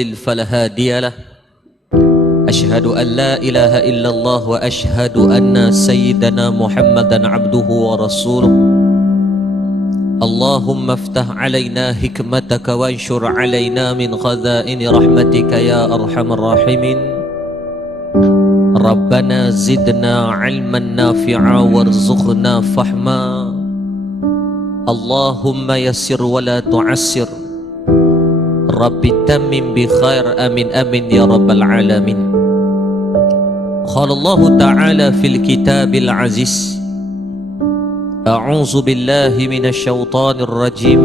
فلا هادي له أشهد أن لا إله إلا الله وأشهد أن سيدنا محمدا عبده ورسوله اللهم افتح علينا حكمتك وانشر علينا من خزائن رحمتك يا أرحم الراحمين ربنا زدنا علما نافعا وارزقنا فهما اللهم يسر ولا تعسر رب تمم بخير آمين آمين يا رب العالمين قال الله تعالى في الكتاب العزيز أعوذ بالله من الشيطان الرجيم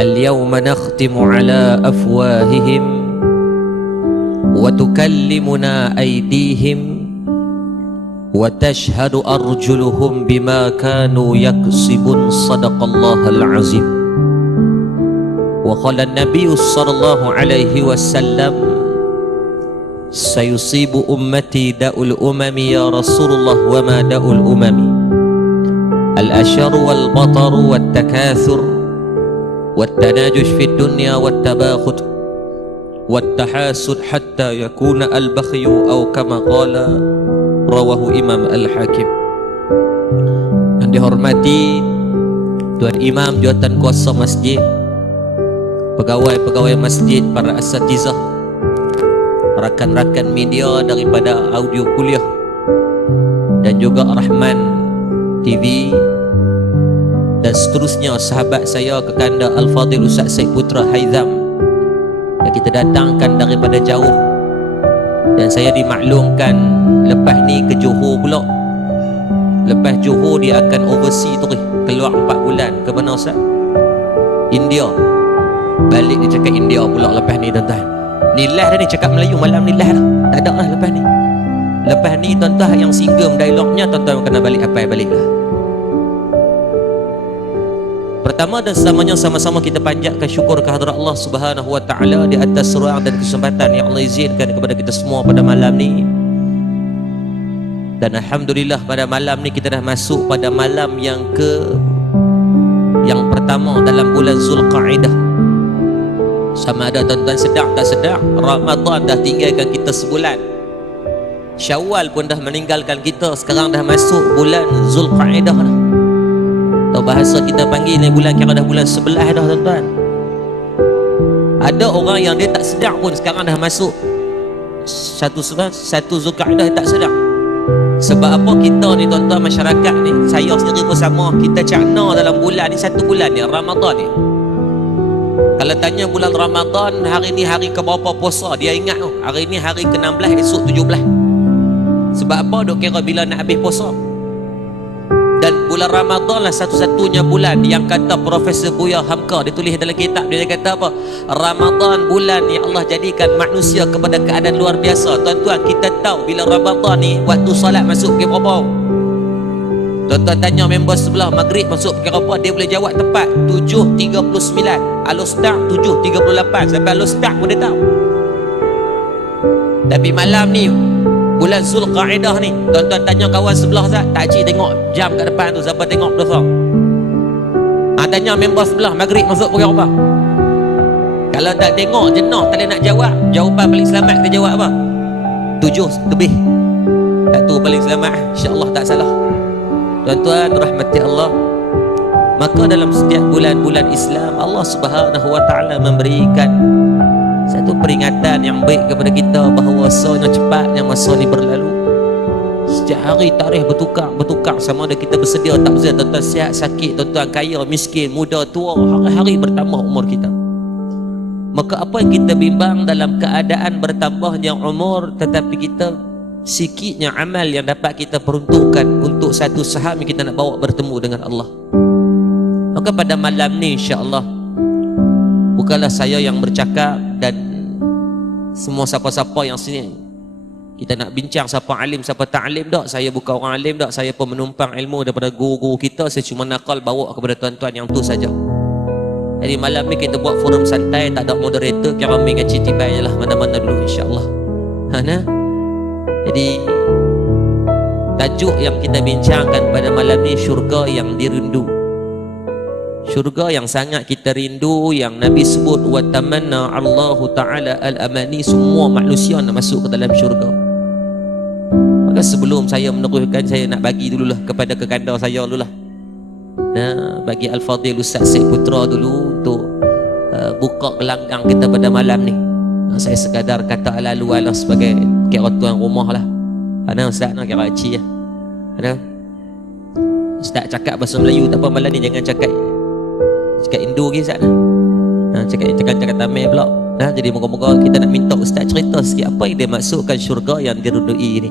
اليوم نختم على أفواههم وتكلمنا أيديهم وتشهد أرجلهم بما كانوا يكسبون صدق الله العظيم وقال النبي صلى الله عليه وسلم سيصيب أمتي داء الأمم يا رسول الله وما داء الأمم الأشر والبطر والتكاثر والتناجش في الدنيا والتباخت والتحاسد حتى يكون البخي أو كما قال رواه Imam Al-Hakim. Yang dihormati Tuan Imam, jawatan kuasa masjid, pegawai-pegawai masjid, para asatizah, rakan-rakan media daripada audio kuliah dan juga Rahman TV dan seterusnya, sahabat saya kekanda Al-Fadhil Ustaz Syed Putra Haizam yang kita datangkan daripada jauh, dan saya dimaklumkan lepas ni ke Johor pula. Lepas Johor dia akan overseas tu, keluar 4 bulan ke mana Ustaz? India. Balik dia cakap India pula lepas ni tuan-tuan. Ni live dah ni, cakap Melayu malam ni live dah. Tak ada lah lepas ni. Lepas ni tuan-tuan yang singgam dialognya tuan-tuan kena balik apa balik lah. Pertama dan selamanya sama-sama kita panjatkan syukur kehadrat Allah Subhanahu wa taala di atas ruang dan kesempatan yang Allah izinkan kepada kita semua pada malam ni. Dan alhamdulillah pada malam ni kita dah masuk pada malam yang pertama dalam bulan Zulqa'dah. Sama ada tuan-tuan sedar tak sedar, Ramadan dah tinggalkan kita sebulan. Syawal pun dah meninggalkan kita, sekarang dah masuk bulan Zulqa'dah dah. Atau bahasa kita panggil ni bulan kira dah bulan 11 dah tuan-tuan. Ada orang yang dia tak sedar pun sekarang dah masuk satu Zulqa'dah, dia tak sedar. Sebab apa kita ni tuan-tuan, masyarakat ni, saya sendiri pun sama, kita cakna dalam bulan ni, satu bulan ni Ramadan ni. Kalau tanya bulan Ramadan, hari ni hari ke berapa puasa, dia ingat tu, hari ni hari ke-16, esok 17. Sebab apa? Duk kira bila nak habis puasa. Dan bulan Ramadan lah satu-satunya bulan yang kata Profesor Buya Hamka, dia tulis dalam kitab dia, kata apa? Ramadan bulan yang Allah jadikan manusia kepada keadaan luar biasa. Tuan-tuan, kita tahu bila Ramadan ni waktu salat masuk pukul berapa? Tuan-tuan tanya member sebelah, maghrib masuk pukul berapa? Dia boleh jawab tepat 7.39. Al-Ustaz 7.38. Sampai Al-Ustaz pun dia tahu. Tapi malam ni bulan Zulqa'dah ni, tuan-tuan tanya kawan sebelah Zat, tak cik tengok jam kat depan tu, siapa tengok dosa? Tanya member sebelah, maghrib masuk pukul berapa? Kalau tak tengok jenah, tak boleh nak jawab. Jawapan paling selamat kita jawab apa? 7 lebih. Tak tu paling selamat, insya-Allah tak salah. Tuan-tuan rahmati Allah, maka dalam setiap bulan-bulan Islam, Allah Subhanahu wa taala memberikan satu peringatan yang baik kepada kita bahawasanya cepatnya masa ni berlalu. Setiap hari tarikh bertukar sama ada kita bersedia tak bersedia, tuan-tuan sihat sakit, tuan-tuan kaya miskin, muda tua, hari-hari bertambah umur kita. Maka apa yang kita bimbang dalam keadaan bertambahnya umur tetapi kita sikitnya amal yang dapat kita peruntukkan untuk satu saham yang kita nak bawa bertemu dengan Allah. Maka pada malam ni insya-Allah, bukanlah saya yang bercakap dan semua siapa-siapa yang sini kita nak bincang siapa alim siapa tak alim tak. Saya bukan orang alim tak, saya pun menumpang ilmu daripada guru-guru kita, saya cuma nakal bawa kepada tuan-tuan yang tu saja. Jadi malam ni kita buat forum santai, tak ada moderator, kira ramai dengan citibai je lah, mana-mana dulu insya-Allah. Jadi tajuk yang kita bincangkan pada malam ni, syurga yang dirindu. Syurga yang sangat kita rindu, yang Nabi sebut wa tamanna Allahu taala al-amani, semua manusia nak masuk ke dalam syurga. Maka sebelum saya meneruskan, saya nak bagi dululah kepada kekanda saya dululah. Nah, bagi Al-Fadhil Ustaz Syed Putra dulu untuk buka gelanggang kita pada malam ni. Saya sekadar kata lalu-lalu sebagai kira tuan rumah lah. Ada Ustaz nak kira cik lah. Ada Ustaz cakap bahasa Melayu tak apa, malam ni jangan cakap Indo ke Ustaz nah. Cakap tamil pula. Nah, jadi moga-moga kita nak minta Ustaz cerita sikit apa yang dia maksudkan syurga yang dirundui ni.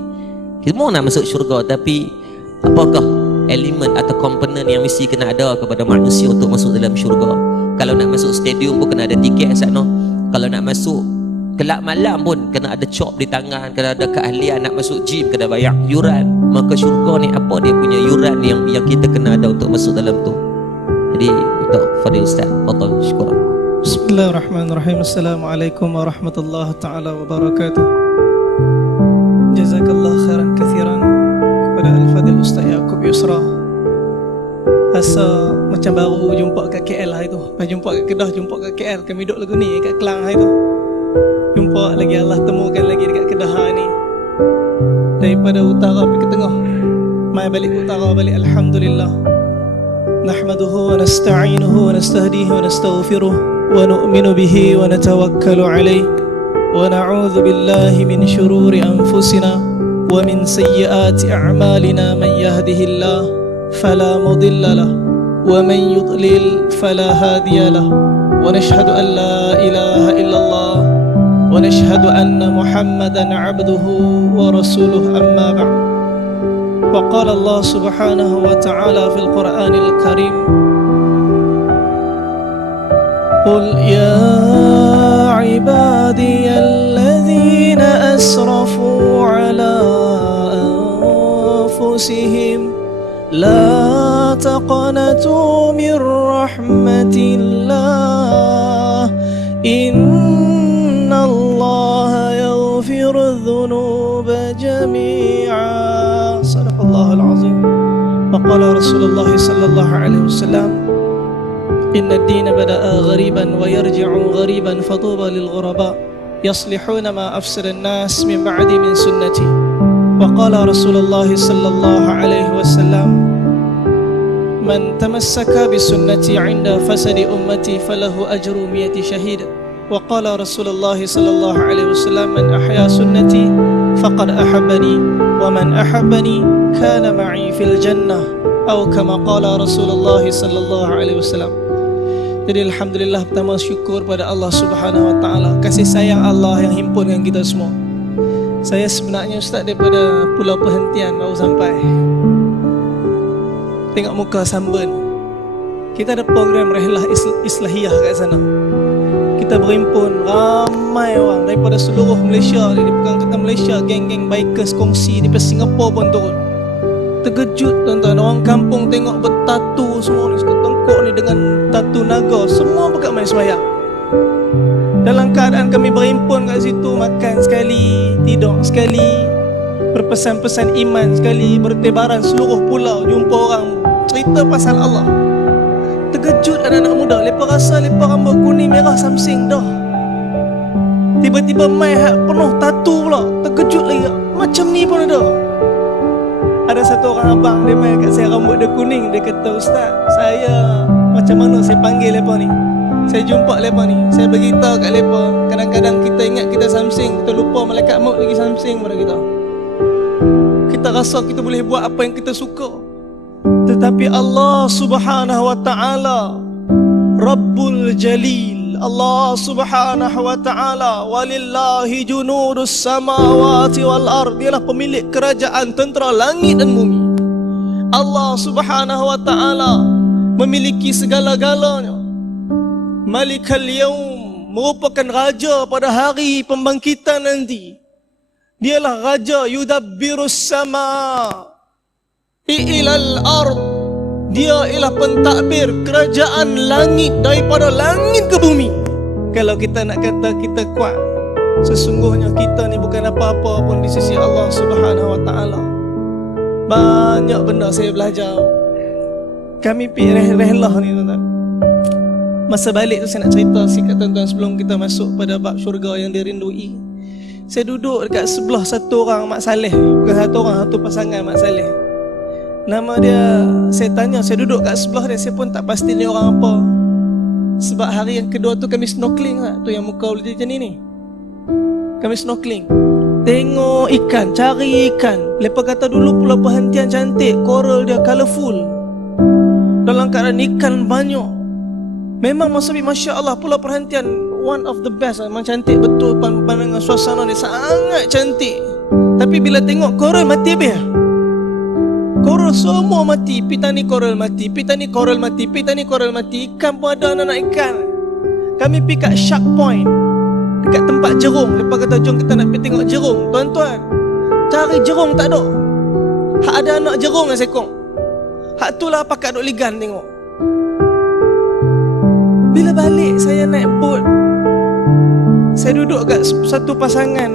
Kita semua nak masuk syurga, tapi apakah elemen atau komponen yang mesti kena ada kepada manusia untuk masuk dalam syurga? Kalau nak masuk stadium pun kena ada tiket sana. Kalau nak masuk kelab malam pun kena ada cop di tangan, kena ada keahlian. Nak masuk gym kena bayar yuran. Maka syurga ni apa dia punya yuran yang kita kena ada untuk masuk dalam tu? Jadi minta Fadil Ustaz, fadal, syukur. Bismillahirrahmanirrahim. Assalamualaikum warahmatullahi taala wabarakatuh. Jazakallah khairan kathiran kepada Al-Fadhil Ustaz Yaakob Yusra. Asa macam baru jumpa kat KL lah itu. Pas jumpa kat Kedah, jumpa kat KL. Kami duduk lagu ni kat Kelang lah itu. Jumpa lagi, Allah temukan lagi dekat Kedah ni. Daripada utara pergi ke tengah, mai balik ke utara balik. Alhamdulillah. Nahmaduhu wa nasta'inuhu wa nastahdihi wa nastaghfiruh wa nu'minu bihi wa natawakkalu alayh wa na'udzu billahi min shururi anfusina wa min sayyiati a'malina. Man yahdihillahu fala mudilla lahu wa man yudlil fala hadiya lahu wa nashhadu an la ilaha illallah wa nashhadu anna Muhammadan 'abduhu wa rasuluhu. Amma ba'd. وقال الله سبحانه وتعالى في القرآن الكريم قل يا عبادي الذين أسرفوا على أنفسهم لا تقنطوا من رحمة الله إن الله يغفر الذنوب جميعا. صدق الله العظيم. وقال رسول الله صلى الله عليه وسلم إن الدين بدأ غريبا ويرجع غريبا فطوبى للغرباء يصلحون ما أفسد الناس من بعد من سنتي. وقال رسول الله صلى الله عليه وسلم من تمسك بسنتي عند فسد أمتي فله أجر 100 شهيد. وقال رسول الله صلى الله عليه وسلم من أحيا سنتي فقد أحبني ومن أحبني كان معي في الجنة أو كما قال رسول الله صلى الله عليه وسلم. Jadi alhamdulillah, pertama syukur pada Allah Subhanahu wa taala, kasih sayang Allah yang himpunkan kita semua. Saya sebenarnya Ustaz daripada Pulau Perhentian baru sampai. Tengok muka Samben. Kita ada program Rehlah Islahiyah kat sana. Kita berhimpun ramai orang daripada seluruh Malaysia. Dia bukan kata Malaysia, geng-geng bikers kongsi di Singapura pun turun. Terkejut tuan-tuan, orang kampung tengok bertatu semua ni, tengkok ni dengan tatu naga, semua berkat main sembahyang. Dalam keadaan kami berhimpun kat situ, makan sekali, tidur sekali, berpesan-pesan iman sekali, bertebaran seluruh pulau, jumpa orang cerita pasal Allah. Terkejut anak-anak muda, lepas rasa lepas rambut kuning merah samsing dah. Tiba-tiba mai penuh tatu pula, terkejut lagi, macam ni pun ada. Ada satu orang abang, dia mai kat saya, rambut dia kuning. Dia kata, Ustaz, saya macam mana saya panggil lepas ni? Saya jumpa lepas ni, saya beritahu kat lepas, kadang-kadang kita ingat kita samsing, kita lupa malaikat maut lagi samsing pada kita. Kita rasa kita boleh buat apa yang kita suka, tetapi Allah Subhanahu wa ta'ala Rabbul Jalil, Allah Subhanahu wa ta'ala walillahi junudus samawati wal ard, dialah pemilik kerajaan tentera langit dan bumi. Allah Subhanahu wa ta'ala memiliki segala-galanya. Malikal Yaum, merupakan raja pada hari pembangkitan nanti. Dialah raja yudabbirus sama ilal ard, dia ialah pentadbir kerajaan langit, daripada langit ke bumi. Kalau kita nak kata kita kuat, sesungguhnya kita ni bukan apa-apa pun di sisi Allah Subhanahu wa ta'ala. Banyak benda saya belajar. Kami pergi rehlah ni tuan-tuan. Masa balik tu saya nak cerita sikit tuan-tuan sebelum kita masuk pada bab syurga yang dirindui. Saya duduk dekat sebelah satu orang Mak Saleh. Bukan satu orang, satu pasangan Mak Saleh. Nama dia, saya tanya, saya duduk kat sebelah dia, saya pun tak pasti ni orang apa. Sebab hari yang kedua tu kami snorkeling lah. Tu yang muka boleh macam ni. Kami snorkeling, tengok ikan, cari ikan. Lepas kata dulu pulau perhentian cantik, coral dia colourful, dalam keadaan ikan banyak. Memang Masya Allah, pulau perhentian one of the best. Memang cantik betul, pandangan suasana dia sangat cantik. Tapi bila tengok coral mati habis. Coral semua mati, pitani coral mati, pitani coral mati, pitani coral mati. Ikan pun ada anak-anak ikan. Kami pergi kat Shark Point, dekat tempat jerung. Lepas kata jom kita nak pergi tengok jerung. Tuan-tuan, cari jerung tak ada. Hak ada anak jerung yang sekong. Hak tu lah pakat duk ligan tengok. Bila balik saya naik boat, saya duduk kat satu pasangan.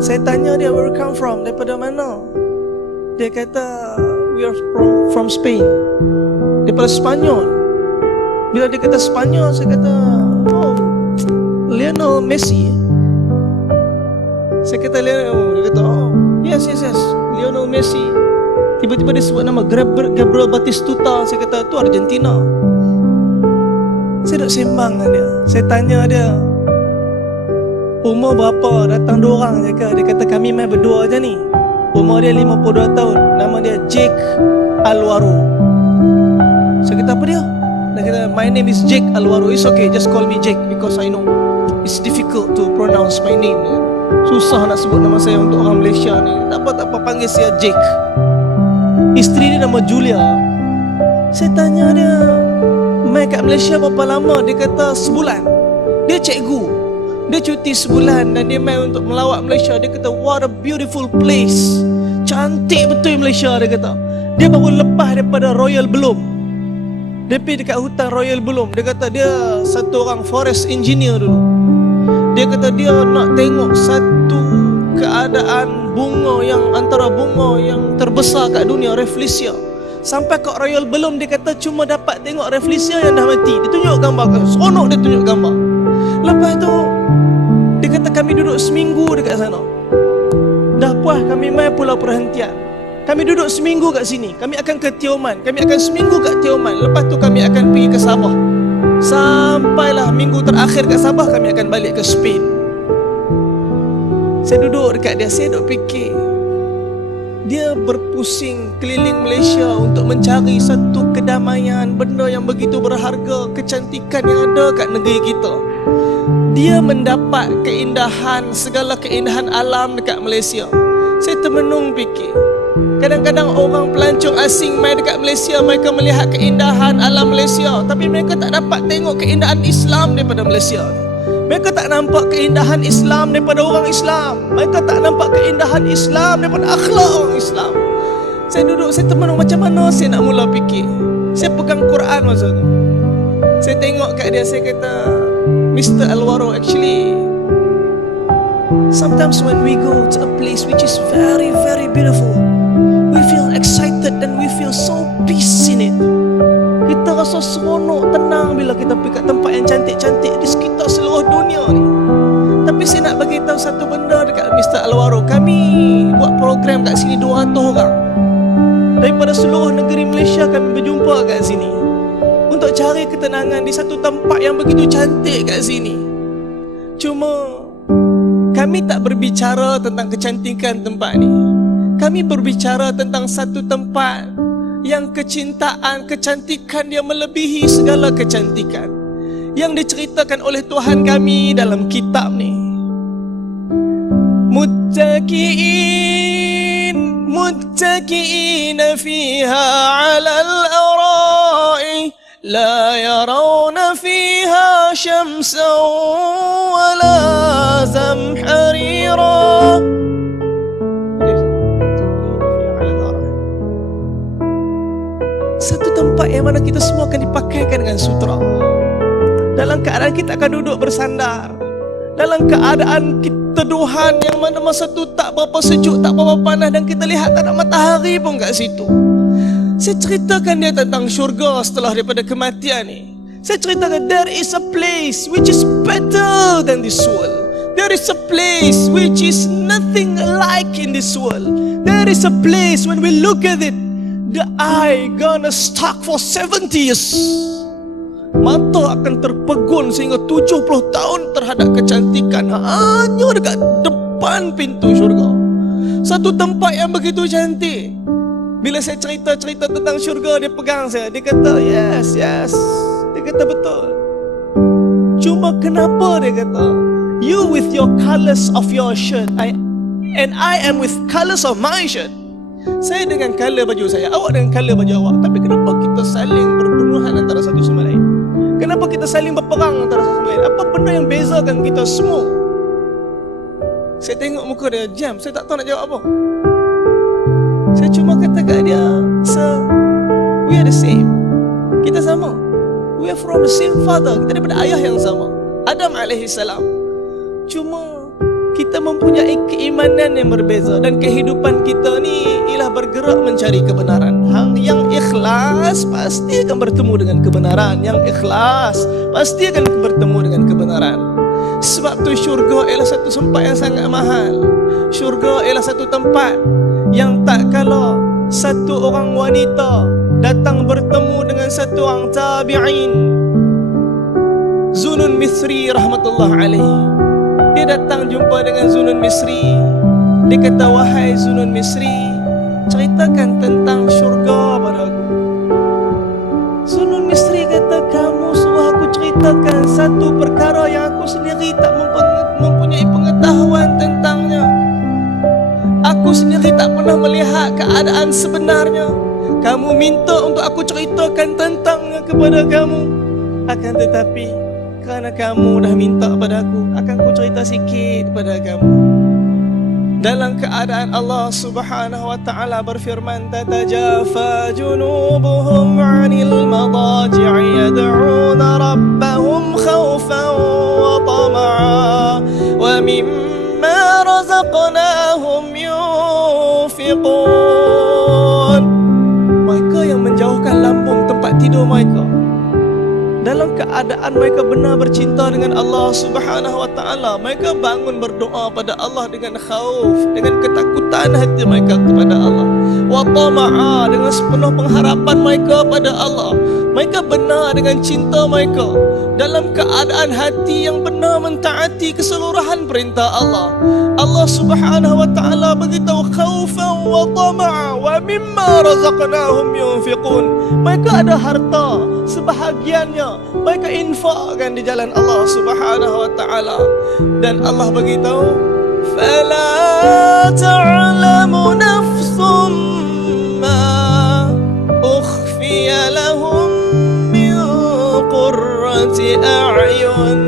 Saya tanya dia, where you come from? Daripada mana? Dia kata, we are from Spain. Daripada Spanyol. Bila dia kata Spanyol, saya kata, oh, Lionel Messi. Saya kata Lionel, dia kata, oh, yes, Lionel Messi. Tiba-tiba dia sebut nama Gabriel Batistuta. Saya kata, tu Argentina. Saya duduk sembang dengan dia. Saya tanya dia, umur berapa? Datang dua orang je ke? Dia kata, kami main berdua je ni. Umur dia 52 tahun. Nama dia Jake Alvaro. Saya kata, apa dia? Dia kata, my name is Jake Alvaro. It's okay, just call me Jake, because I know it's difficult to pronounce my name. Susah nak sebut nama saya untuk orang Malaysia ni. Tak apa, panggil saya Jake. Isteri dia nama Julia. Saya tanya dia, main kat Malaysia berapa lama? Dia kata sebulan. Dia cikgu, dia cuti sebulan dan dia main untuk melawat Malaysia. Dia kata, what a beautiful place, cantik betul Malaysia. Dia kata, dia baru lepas daripada Royal Belum. Dia pergi dekat hutan Royal Belum. Dia kata dia satu orang forest engineer dulu. Dia kata dia nak tengok satu keadaan bunga yang antara bunga yang terbesar kat dunia, Rafflesia. Sampai kat Royal Belum, dia kata cuma dapat tengok Rafflesia yang dah mati. Dia tunjuk gambar, seronok dia tunjuk gambar. Lepas tu dia kata kami duduk seminggu dekat sana. Dah puas kami main pulau perhentian. Kami duduk seminggu kat sini. Kami akan ke Tioman. Kami akan seminggu kat Tioman. Lepas tu kami akan pergi ke Sabah. Sampailah minggu terakhir kat Sabah, kami akan balik ke Spain. Saya duduk dekat dia, saya duduk fikir. Dia berpusing keliling Malaysia untuk mencari satu kedamaian, benda yang begitu berharga, kecantikan yang ada kat negeri kita. Dia mendapat keindahan, segala keindahan alam dekat Malaysia. Saya termenung fikir, kadang-kadang orang pelancong asing main dekat Malaysia, mereka melihat keindahan alam Malaysia, tapi mereka tak dapat tengok keindahan Islam daripada Malaysia. Mereka tak nampak keindahan Islam daripada orang Islam. Mereka tak nampak keindahan Islam daripada akhlak orang Islam. Saya duduk, saya termenung macam mana saya nak mula fikir. Saya pegang Quran masa tu. Saya tengok kat dia, saya kata, Mr. Alvaro, actually sometimes when we go to a place which is very, very beautiful, we feel excited and we feel so peace in it. Kita rasa seronok, tenang bila kita pergi kat tempat yang cantik-cantik di sekitar seluruh dunia ni. Tapi saya nak bagi tahu satu benda dekat Mr. Alvaro. Kami buat program kat sini 200 orang. Daripada seluruh negeri Malaysia kami berjumpa kat sini untuk cari ketenangan di satu tempat yang begitu cantik kat sini. Cuma kami tak berbicara tentang kecantikan tempat ni. Kami berbicara tentang satu tempat yang kecintaan, kecantikan dia melebihi segala kecantikan yang diceritakan oleh Tuhan kami dalam kitab ni. Muttaqiin fiha 'alal ara'i la yarawna fiha syamsan wala zamharira. Satu tempat yang mana kita semua akan dipakaikan dengan sutra. Dalam keadaan kita akan duduk bersandar, dalam keadaan teduhan yang mana masa tu tak berapa sejuk, tak berapa panas, dan kita lihat tak ada matahari pun kat situ. Saya ceritakan dia tentang syurga setelah daripada kematian ni. Saya ceritakan, there is a place which is better than this world. There is a place which is nothing like in this world. There is a place when we look at it, the eye gonna stuck for 70 years. Mata akan terpegun sehingga 70 tahun terhadap kecantikan hanya dekat depan pintu syurga. Satu tempat yang begitu cantik. Bila saya cerita-cerita tentang syurga, dia pegang saya. Dia kata, yes. Dia kata, betul. Cuma kenapa, dia kata, you with your colours of your shirt, and I am with colours of my shirt. Saya dengan colour baju saya, awak dengan colour baju awak. Tapi kenapa kita saling berbunuhan antara satu sama lain? Kenapa kita saling berperang antara satu sama lain? Apa benda yang bezakan kita semua? Saya tengok muka dia, jam. Saya tak tahu nak jawab apa. Saya cuma kata kat dia, sir, we are the same. Kita sama. We are from the same father. Kita daripada ayah yang sama, Adam alaihissalam. Cuma kita mempunyai keimanan yang berbeza. Dan kehidupan kita ni ialah bergerak mencari kebenaran. Yang ikhlas pasti akan bertemu dengan kebenaran. Yang ikhlas pasti akan bertemu dengan kebenaran. Sebab tu syurga ialah satu tempat yang sangat mahal. Syurga ialah satu tempat yang tak kala satu orang wanita datang bertemu dengan satu orang tabi'in, Zunun Misri rahmatullah alaih. Dia datang jumpa dengan Zunun Misri. Dia kata, wahai Zunun Misri, ceritakan tentang syurga pada aku. Zunun Misri kata, kamu suruh aku ceritakan satu perkara yang aku sendiri tak mempunyai pengetahuan tentangnya. Aku sendiri tak pernah melihat keadaan sebenarnya. Kamu minta untuk aku ceritakan tentangnya kepada kamu. Akan tetapi kerana kamu dah minta pada aku, akan ku cerita sikit pada kamu. Dalam keadaan Allah subhanahu wa ta'ala berfirman, tatajafa junubuhum 'anil madaji'i yad'una rabbahum khawfan wa tama'a wa mimma razaqnahum yunfiqun. Mereka yang menjauhkan lambung tempat tidur mereka, dalam keadaan mereka benar bercinta dengan Allah subhanahu wa ta'ala, mereka bangun berdoa pada Allah dengan khauf, dengan ketakutan hati mereka kepada Allah. Wa tama'a, dengan sepenuh pengharapan mereka pada Allah. Mereka benar dengan cinta mereka, dalam keadaan hati yang benar mentaati keseluruhan perintah Allah. Allah subhanahu wa ta'ala beritahu, khaufan wa tama'a wa mimma razaqnahum yunfiqun. Mereka ada harta, sebahagiannya mereka infakkan di jalan Allah subhanahu wa ta'ala. Dan Allah beritahu, fala ta'lamu nafsum ma ukhfiya lahum min qurrati a'yun.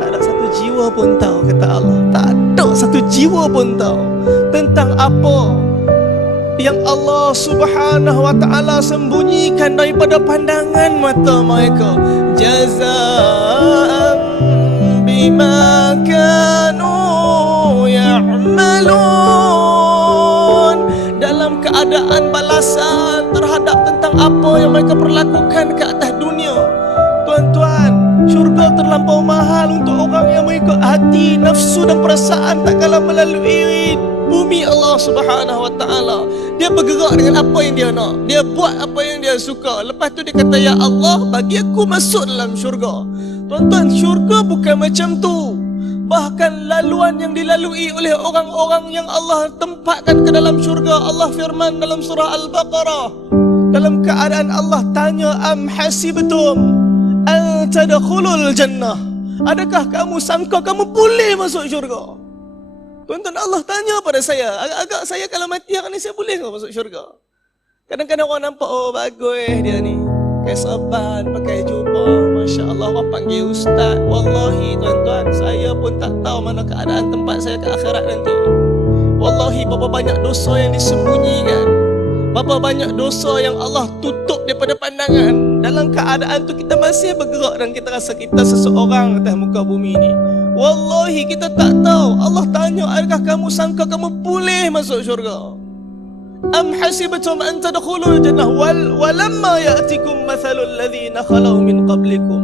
Tak ada satu jiwa pun tahu, kata Allah, tak ada satu jiwa pun tahu tentang apa yang Allah subhanahu wa ta'ala sembunyikan daripada pandangan mata mereka. Jazaan bima kanu ya'malun, dalam keadaan balasan terhadap tentang apa yang mereka perlakukan ke atas dunia. Tuan-tuan, syurga terlampau mahal untuk orang yang mengikut hati, nafsu dan perasaan tak kalah melalui bumi Allah subhanahu wa ta'ala. Dia bergerak dengan apa yang dia nak, dia buat apa yang dia suka. Lepas tu dia kata, ya Allah, bagi aku masuk dalam syurga. Tuan-tuan, syurga bukan macam tu. Bahkan laluan yang dilalui oleh orang-orang yang Allah tempatkan ke dalam syurga, Allah firman dalam surah Al-Baqarah, dalam keadaan Allah tanya, am hasibtum an tadkhulul jannah, adakah kamu sangka kamu boleh masuk syurga? Tuan-tuan, Allah tanya pada saya, agak-agak saya kalau mati hari ni saya boleh ke masuk syurga? Kadang-kadang orang nampak, oh bagus dia ni, pakai serban, pakai jubah, Masya Allah, orang panggil ustaz. Wallahi tuan-tuan, saya pun tak tahu mana keadaan tempat saya ke akhirat nanti. Wallahi, berapa banyak dosa yang disembunyikan, berapa banyak dosa yang Allah tutup daripada pandangan. Dalam keadaan tu kita masih bergerak dan kita rasa kita seseorang atas muka bumi ni. Wallahi kita tak tahu. Allah tanya, adakah kamu sangka kamu boleh masuk syurga? Am hasibtum an tadkhulul jannah walamma ya'tikum mathalul ladzina khalau min qablikum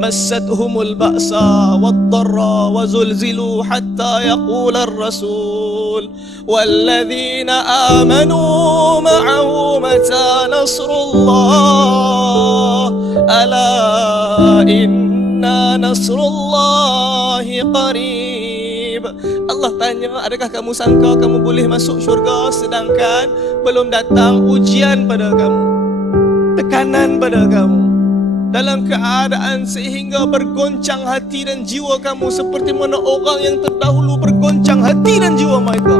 massatuhumul ba'sa wad-dharra wa zulzilu hatta yaqula ar-rasul walladzina amanu ma'ahu mata nasrullah ala inna nasrullahi qarib. Allah tanya, adakah kamu sangka kamu boleh masuk syurga sedangkan belum datang ujian pada kamu, tekanan pada kamu, dalam keadaan sehingga bergoncang hati dan jiwa kamu seperti mana orang yang terdahulu bergoncang hati dan jiwa mereka,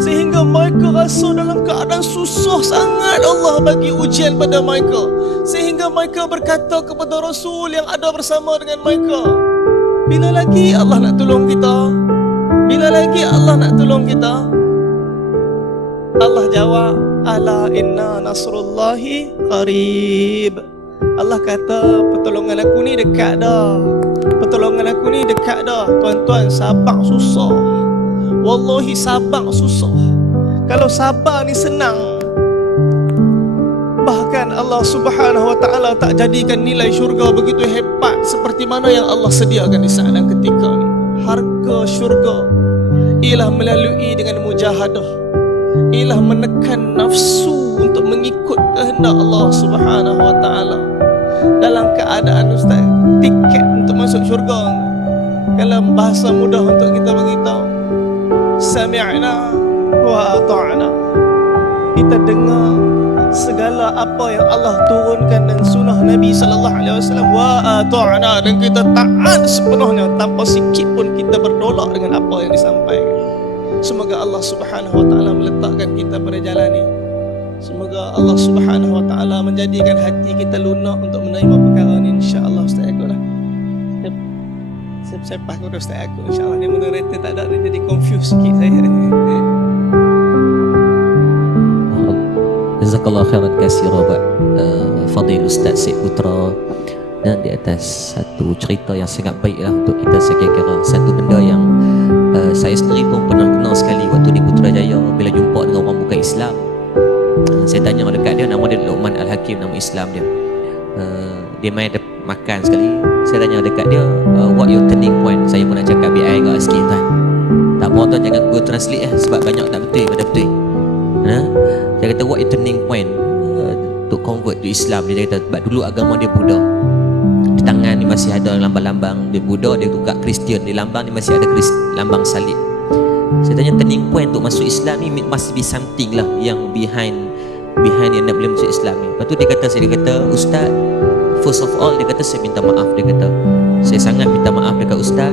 sehingga mereka rasa dalam keadaan susah sangat Allah bagi ujian pada mereka, sehingga mereka berkata kepada Rasul yang ada bersama dengan mereka, bila lagi Allah nak tolong kita? Bila lagi Allah nak tolong kita? Allah jawab, ala inna nasrullahi qarib. Allah kata, pertolongan aku ni dekat dah. Pertolongan aku ni dekat dah. Tuan-tuan, sabar susah. Wallahi sabar susah. Kalau sabar ni senang, bahkan Allah Subhanahu wa taala tak jadikan nilai syurga begitu hebat seperti mana yang Allah sediakan di saat dan ketika ni. Harga syurga ialah melalui dengan mujahadah, ialah menekan nafsu untuk mengikut kehendak Allah Subhanahu wa taala. Dalam keadaan ustaz, tiket untuk masuk syurga, kalau bahasa mudah untuk kita beritahu, sami'na wa ata'na. Kita dengar segala apa yang Allah turunkan dan sunnah Nabi SAW, wa ata'na, dan kita taat sepenuhnya tanpa sikit pun kita bertolak dengan apa yang disampaikan. Semoga Allah Subhanahu wa taala meletakkan kita pada jalan ini. Semoga Allah Subhanahu wa taala menjadikan hati kita lunak untuk menerima perkara ini, insya-Allah. Ustaz aku lah. Saya pas kepada Ustaz aku, insya-Allah. Dia moderator tak ada, dia jadi confused sikit saya. Jazakallah khairan katsira Fadil Ustaz Syed Putra, dan di atas satu cerita yang sangat baiklah untuk kita. Saya kira satu benda yang saya sendiri pun pernah kenal sekali waktu di Putrajaya bila jumpa dengan orang bukan Islam. Saya tanya dekat dia, nama dia Luqman Al-Hakim, nama Islam dia. Dia main makan sekali. Saya tanya dekat dia, what your turning point? Saya pun nak cakap BI kat sikit tuan. Tak apa tuan, jangan Google Translate sebab banyak tak betul pada betul. Dia kata what your turning point to convert to Islam. Dia kata sebab dulu agama dia Buddha, di tangan ni masih ada lambang-lambang dia Buddha, dia juga Kristian, di lambang ni masih ada lambang salib. Saya tanya turning point untuk masuk Islam ni must be something lah yang behind yang nak boleh masuk Islam ni. Lepas tu dia kata, Ustaz, first of all dia kata saya minta maaf. Dia kata saya sangat minta maaf dekat Ustaz.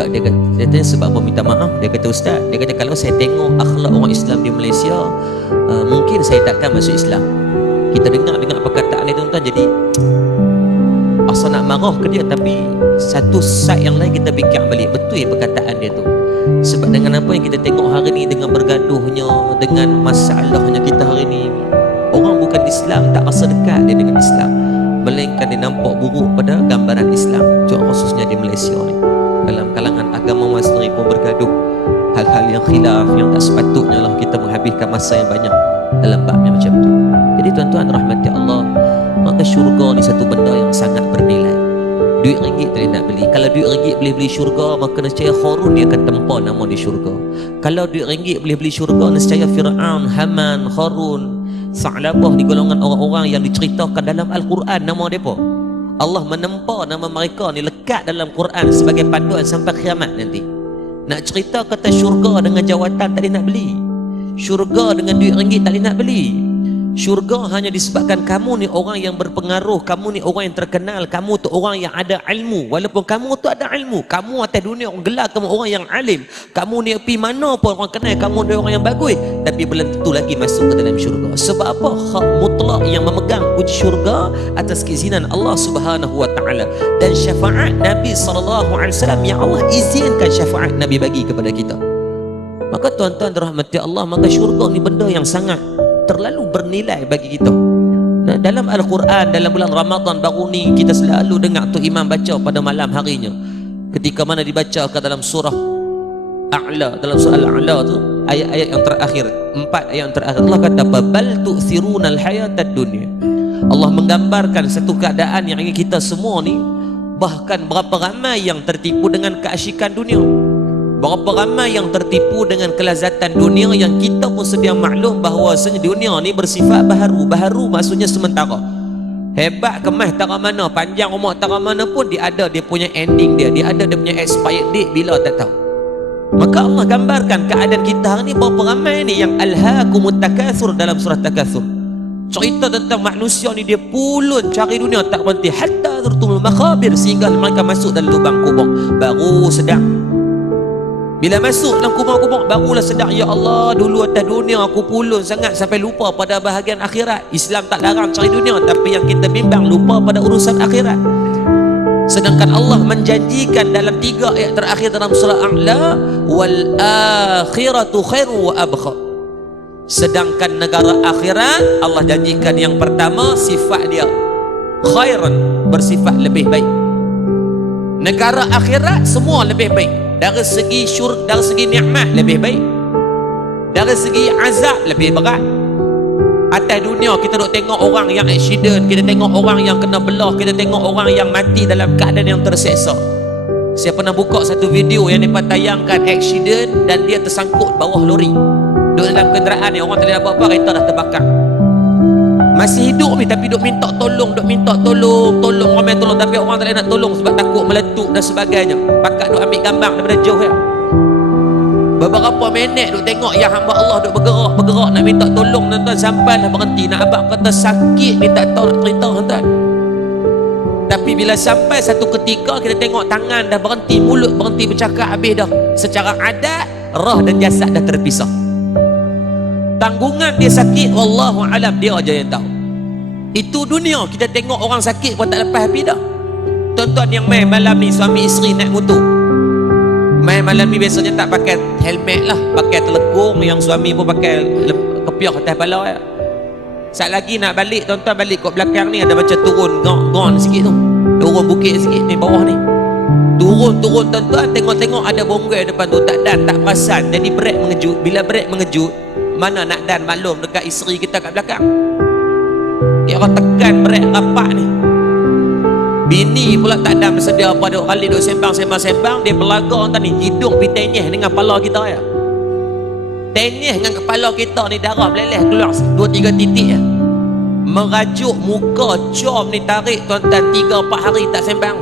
Sebab dia kata, saya tanya sebab apa minta maaf? Dia kata Ustaz, dia kata kalau saya tengok akhlak orang Islam di Malaysia, mungkin saya takkan masuk Islam. Kita dengar perkataan dia tuan-tuan, jadi asal nak marah ke dia, tapi satu side yang lain kita fikir balik, betul perkataan dia tu. Sebab dengan apa yang kita tengok hari ni, dengan bergaduhnya, dengan masalahnya kita hari ni, orang bukan Islam tak rasa dekat dia dengan Islam, melainkan dia nampak buruk pada gambaran Islam, khususnya di Malaysia ni. Dalam kalangan agama sendiri pun bergaduh hal-hal yang khilaf, yang tak sepatutnya lah kita menghabiskan masa yang banyak dalam bab yang macam tu. Jadi tuan-tuan rahmati Allah, maka syurga ni satu benda yang sangat bernilai. Duit ringgit tak boleh nak beli. Kalau duit ringgit boleh beli syurga, maka nescaya Qarun dia akan tempah nama di syurga. Kalau duit ringgit boleh beli syurga, nescaya Fir'aun, Haman, Qarun, Sa'labah di golongan orang-orang yang diceritakan dalam Al-Quran nama mereka. Allah menempa nama mereka ni lekat dalam Quran sebagai panduan sampai kiamat nanti. Nak cerita kata syurga dengan jawatan tak boleh nak beli. Syurga dengan duit ringgit tak boleh nak beli. Syurga hanya disebabkan kamu ni orang yang berpengaruh, kamu ni orang yang terkenal, kamu tu orang yang ada ilmu. Walaupun kamu tu ada ilmu, kamu atas dunia orang gelar kamu orang yang alim, kamu ni pergi mana pun orang kenal kamu ni orang yang bagus, tapi belum tentu lagi masuk ke dalam syurga. Sebab apa? Hak mutlak yang memegang kunci syurga atas keizinan Allah Subhanahu wa taala dan syafaat Nabi sallallahu alaihi wasallam yang Allah izinkan syafaat Nabi bagi kepada kita. Maka tuan-tuan dirahmati Allah, maka syurga ni benda yang sangat terlalu bernilai bagi kita. Dalam Al-Quran, dalam bulan Ramadan baru ni, kita selalu dengar tu imam baca pada malam harinya. Ketika mana dibacakan dalam surah A'la, dalam surah Al-A'la tu, ayat-ayat yang terakhir, 4 ayat yang terakhir, Allah kata bal tu'thirunal hayatad dunya. Allah menggambarkan satu keadaan yang ingin kita semua ni, bahkan berapa ramai yang tertipu dengan keasyikan dunia, berapa ramai yang tertipu dengan kelazatan dunia, yang kita pun sedia maklum bahawa dunia ni bersifat baharu. Baharu maksudnya sementara. Hebat kemas tak mana, panjang umur tak mana pun, dia ada dia punya ending dia, dia ada dia punya expired date bila tak tahu. Maka Allah gambarkan keadaan kita hari ni, berapa ramai ni yang alhaakumut takatsur dalam surah Takatsur. Cerita tentang manusia ni dia pulun cari dunia tak berhenti, hatta zurtumul makhabir, sehingga mereka masuk dalam lubang kubur. Baru sedar, bila masuk dalam kubur-kubur barulah sedar, ya Allah, dulu atas dunia aku pulun sangat sampai lupa pada bahagian akhirat. Islam tak larang cari dunia, tapi yang kita bimbang lupa pada urusan akhirat. Sedangkan Allah menjanjikan dalam 3 ayat terakhir dalam surah A'la, wal akhiratu khairu wa abqa. Sedangkan negara akhirat Allah janjikan yang pertama, sifat dia khairan, bersifat lebih baik. Negara akhirat semua lebih baik, dari segi syurga, dari segi nikmat lebih baik, dari segi azab lebih berat. Atas dunia kita duk tengok orang yang accident, kita tengok orang yang kena belah, kita tengok orang yang mati dalam keadaan yang terseksa. Saya pernah buka satu video yang mereka tayangkan accident dan dia tersangkut bawah lori, duduk dalam kenderaan ni, orang tak boleh apa-apa, kereta dah terbakar. Masih hidup ni tapi duk minta tolong, tolong ramai tolong, tapi orang tak boleh nak tolong sebab takut meletup dan sebagainya. Pakat duk ambil gambar daripada jauh ya. Beberapa minit duk tengok yang hamba Allah duk bergerak nak minta tolong, tuan-tuan, sampai dah berhenti. Nak abang kata sakit ni tak tahu nak cerita, tuan-tuan. Tapi bila sampai satu ketika kita tengok tangan dah berhenti, mulut berhenti bercakap, habis dah. Secara adat roh dan jasad dah terpisah. Tanggungan dia sakit, wallahu alam, dia aja yang tahu. Itu dunia, kita tengok orang sakit pun tak lepas api dah. Tuan-tuan yang main malam ni suami isteri naik motor, main malam ni biasanya tak pakai helmet lah, pakai telekung, yang suami pun pakai kepiah atas kepala ya. Saat lagi nak balik, tuan-tuan, balik kat belakang ni ada macam turun gon sikit tu, turun bukit sikit ni bawah ni, turun tuan-tuan, tengok ada bonggol depan tu, tak dan tak perasan, jadi brek mengejut. Bila brek mengejut, mana nak dan maklum dekat isteri kita kat belakang, kira tekan brek rapat ni. Bini pula tak ada bersedia apa, duk kali duk sembang, dia berlaga entah ni, hidung pi tenyeh dengan kepala kita ya. Tenyeh dengan kepala kita ni, darah meleleh keluar 2-3 titik ya. Merajuk muka com ni, tarik tuan-tuan 3-4 hari tak sembang.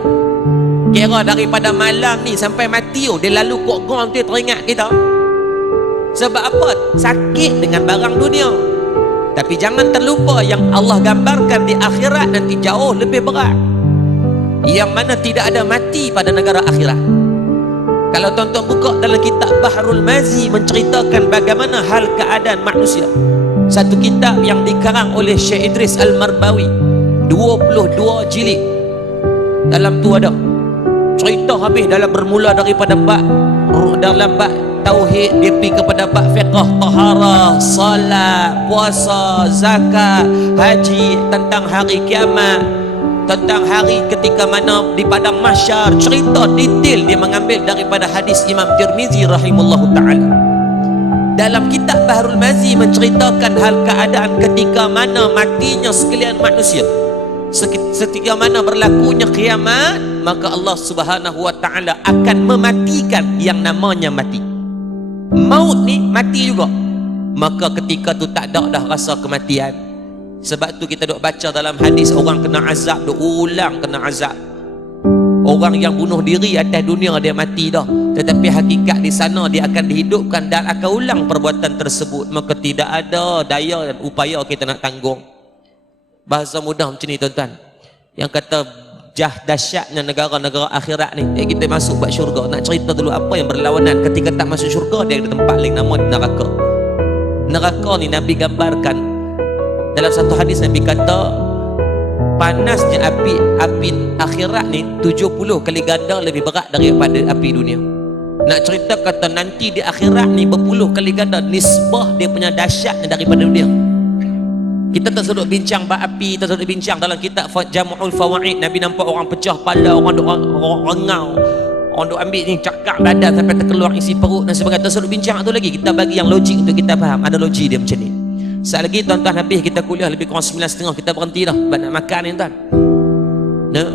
Kira daripada malam ni sampai mati dia lalu kok gong tu teringat kita. Sebab apa? Sakit dengan barang dunia. Tapi jangan terlupa yang Allah gambarkan di akhirat nanti jauh lebih berat, yang mana tidak ada mati pada negara akhirat. Kalau tuan-tuan buka dalam kitab Bahrul Mazi, menceritakan bagaimana hal keadaan manusia. Satu kitab yang dikarang oleh Syekh Idris Al-Marbawi, 22 jilid. Dalam tu ada cerita habis, dalam bermula daripada dalam bab tauhid, dia pergi kepada bab fiqh, taharah, salat, puasa, zakat, haji, tentang hari kiamat, tentang hari ketika mana di padang mahsyar. Cerita detail dia mengambil daripada hadis Imam Tirmizi rahimahullahu ta'ala. Dalam kitab Bahrul Mazi menceritakan hal keadaan ketika mana matinya sekalian manusia, ketika mana berlakunya kiamat, maka Allah subhanahu wa ta'ala akan mematikan yang namanya mati. Maut ni mati juga. Maka ketika tu tak ada dah rasa kematian. Sebab tu kita duk baca dalam hadis, orang kena azab, duk ulang kena azab. Orang yang bunuh diri atas dunia dia mati dah, tetapi hakikat di sana dia akan dihidupkan dan akan ulang perbuatan tersebut. Maka tidak ada daya dan upaya kita nak tanggung. Bahasa mudah macam ni tuan-tuan, yang kata dahsyatnya negara-negara akhirat ni. Kita masuk buat syurga, nak cerita dulu apa yang berlawanan. Ketika tak masuk syurga, dia ada tempat lain nama neraka. Neraka ni Nabi gambarkan dalam satu hadis. Nabi kata panasnya api akhirat ni 70 kali ganda lebih berat daripada api dunia. Nak cerita kata nanti di akhirat ni berpuluh kali ganda nisbah dia punya dahsyatnya daripada dunia. Kita tak sudut bincang bab api, tak sudut bincang dalam kitab Jam'ul Fawaid. Nabi nampak orang pecah pala, orang rengau, Orang duk ambil ni cakap badan sampai terkeluar isi perut dan sebagainya. Terus duk bincang tu lagi. Kita bagi yang logik untuk kita faham. Ada logik dia macam ni. Sekali lagi tuan-tuan, habis kita kuliah lebih kurang 9.30 kita berhenti dah sebab nak makan ni tuan. Nah,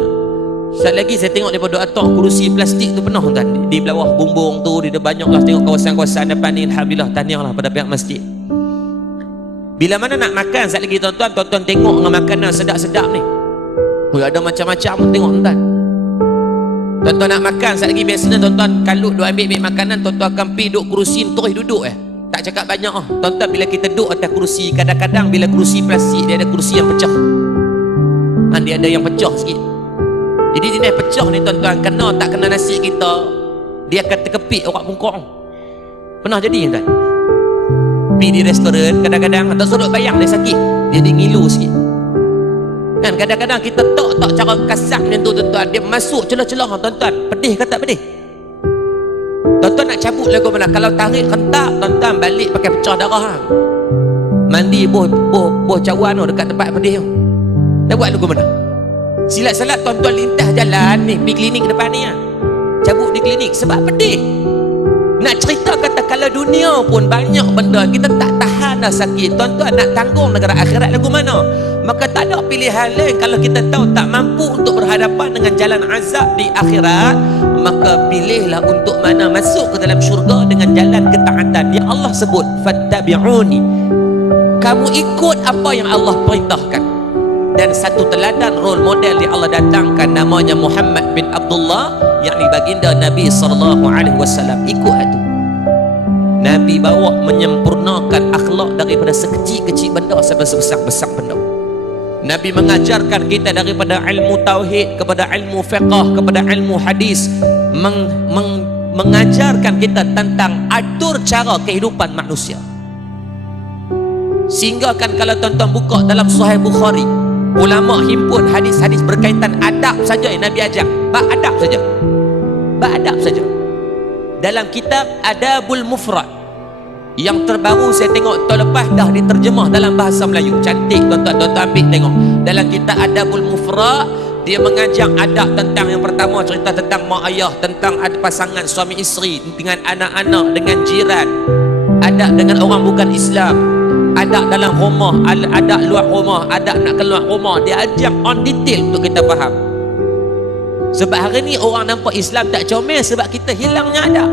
sekali lagi saya tengok daripada atas kerusi plastik tu penuh tuan. Di bawah bumbung tu dia banyak lah. Tengok kawasan-kawasan depan ni, alhamdulillah, tahniah lah pada pihak masjid. Bila mana nak makan sekali lagi tuan-tuan, tuan-tuan tengok dengan makanan sedap-sedap ni. Ada macam-macam pun tengok tuan. Tuan-tuan nak makan sekali lagi, biasanya tuan-tuan kalau duk ambil makanan, tuan-tuan akan pergi duduk kerusi terus duduk tak cakap banyak tuan-tuan. Bila kita duduk atas kerusi, kadang-kadang bila kerusi plastik dia ada kerusi yang pecah, dia ada yang pecah sikit. Jadi dia pecah ni tuan-tuan, kena tak kena nasi kita, dia akan terkepit orang bungkong. Pernah jadi tuan? Pergi di restoran kadang-kadang tak suruh bayang dia sakit, dia ngilu sikit kan. Kadang-kadang kita tak cara kasar macam tu tuan-tuan, dia masuk celah-celah tuan-tuan. Pedih ke tak pedih? Tuan-tuan nak cabut lagu mana? Kalau tarik rentak tuan-tuan, balik pakai pecah darah. Mandi boh cawan dekat tempat pedih tu. Nak buat lagu mana? Silat-silat tuan-tuan lintas jalan ni, pergi klinik depan ni cabut di klinik sebab pedih. Nak cerita kata kalau dunia pun banyak benda kita tak tahan dah sakit tuan-tuan, nak tanggung negara akhirat lagu mana? Maka tak ada pilihan lain. Kalau kita tahu tak mampu untuk berhadapan dengan jalan azab di akhirat, maka pilihlah untuk mana? Masuk ke dalam syurga dengan jalan ketaatan. Yang Allah sebut fattabi'uni, kamu ikut apa yang Allah perintahkan. Dan satu teladan role model yang Allah datangkan namanya Muhammad bin Abdullah, yakni baginda Nabi SAW. Ikut itu. Nabi bawa menyempurnakan akhlak daripada sekecil-kecil benda sampai sebesar-besar benda. Nabi mengajarkan kita daripada ilmu tauhid kepada ilmu fiqh kepada ilmu hadis, mengajarkan kita tentang atur cara kehidupan manusia. Sehingga kan kalau tuan-tuan buka dalam Sahih Bukhari, ulama himpun hadis-hadis berkaitan adab saja yang Nabi ajak. Bab adab saja. Bab adab saja. Dalam kitab Adabul Mufrad yang terbaru saya tengok tahun lepas dah diterjemah dalam bahasa Melayu. Cantik tuan-tuan, tuan-tuan ambil tengok. Dalam kitab Adabul Mufrad, dia mengajak adab tentang yang pertama, cerita tentang mak ayah, tentang ada pasangan suami isteri, dengan anak-anak, dengan jiran, adab dengan orang bukan Islam, adab dalam rumah, adab luar rumah, adab nak keluar rumah. Dia ajak on detail untuk kita faham. Sebab hari ni orang nampak Islam tak comel sebab kita hilangnya adab.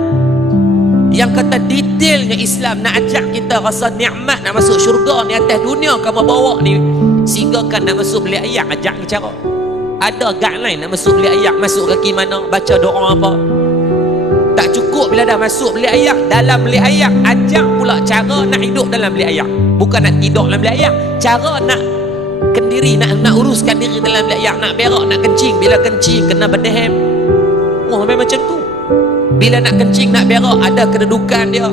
Yang kata detailnya Islam nak ajak kita rasa nikmat nak masuk syurga ni atas dunia kamu bawa ni, sehingga kan nak masuk bilik ayat ajak ni cara. Ada guideline nak masuk bilik ayat, masuk kaki mana, baca doa apa. Tak cukup bila dah masuk bilik ayat, dalam bilik ayat ajak pula cara nak hidup dalam bilik ayat. Bukan nak tidur dalam bilik ayat, cara nak kendiri, nak uruskan diri dalam bilik ayat, nak berak, nak kencing, bila kencing kena berdehem. Oh memang macam tu. Bila nak kencing, nak berak, ada kedudukan dia.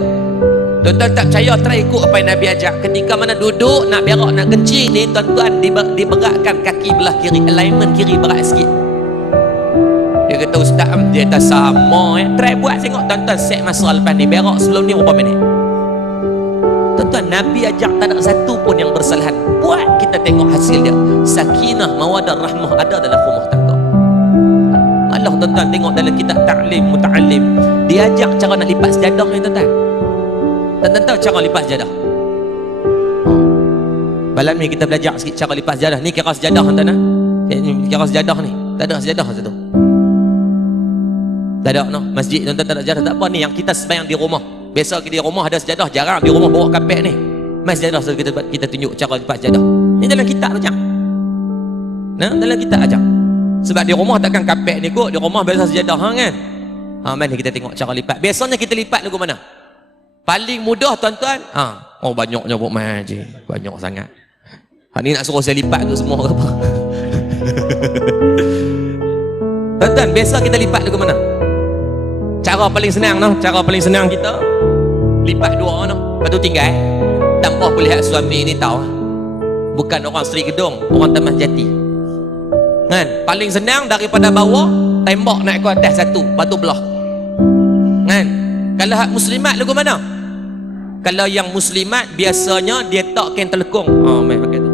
Tuan-tuan tak percaya, try ikut apa yang Nabi ajak. Ketika mana duduk, nak berak, nak kencing ni, tuan-tuan diberatkan kaki belah kiri, alignment kiri berat sikit. Dia kata ustaz, dia kata sama try buat tengok tuan-tuan, set masa lepas ni, berak sebelum ni berapa minit. Tuan-tuan, Nabi ajak tak ada satu pun yang bersalahan. Buat kita tengok hasil dia. Sakinah, mawadah, rahmah ada dalam rumah tangga. Allah tuan-tuan tengok dalam kitab Ta'lim Muta'allim, dia ajak cara nak lipat sejadah ni tuan-tuan. Tuan-tuan tahu cara lipat sejadah? Malam ni kita belajar sikit cara lipat sejadah. Ni kira sejadah tuan-tuan. Ni kira sejadah ni. Tak ada sejadah satu. Tak ada no. Masjid tuan-tuan tak ada sejadah tak apa ni, yang kita sembahyang di rumah. Biasa di rumah ada sejadah, jarang di rumah bawa kapek ni. Mas sejadah so kita tunjuk cara lipat sejadah. Ni dalam kitab aja. Nah, dalam kitab aja. Sebab di rumah takkan kapek ni kot, di rumah biasa sejadah kan. Mari kita tengok cara lipat. Biasanya kita lipat lagu mana? Paling mudah tuan-tuan. Oh banyaknya buat main je. Banyak sangat. Ni nak suruh saya lipat tu semua ke apa? Tuan-tuan, biasa kita lipat lagu mana? Cara paling senang noh, cara paling senang kita lipat dua noh. Lepas tu tinggal. Tanpa lihat suami ni tahu. Bukan orang Seri Kedong, orang Taman Jati. Kan? Paling senang daripada bawah tembak naik ke atas satu, lepas tu belah. Kan? Kalau hak muslimat lagu mana? Kalau yang muslimat biasanya dia tak kain telekung. Main pakai tu.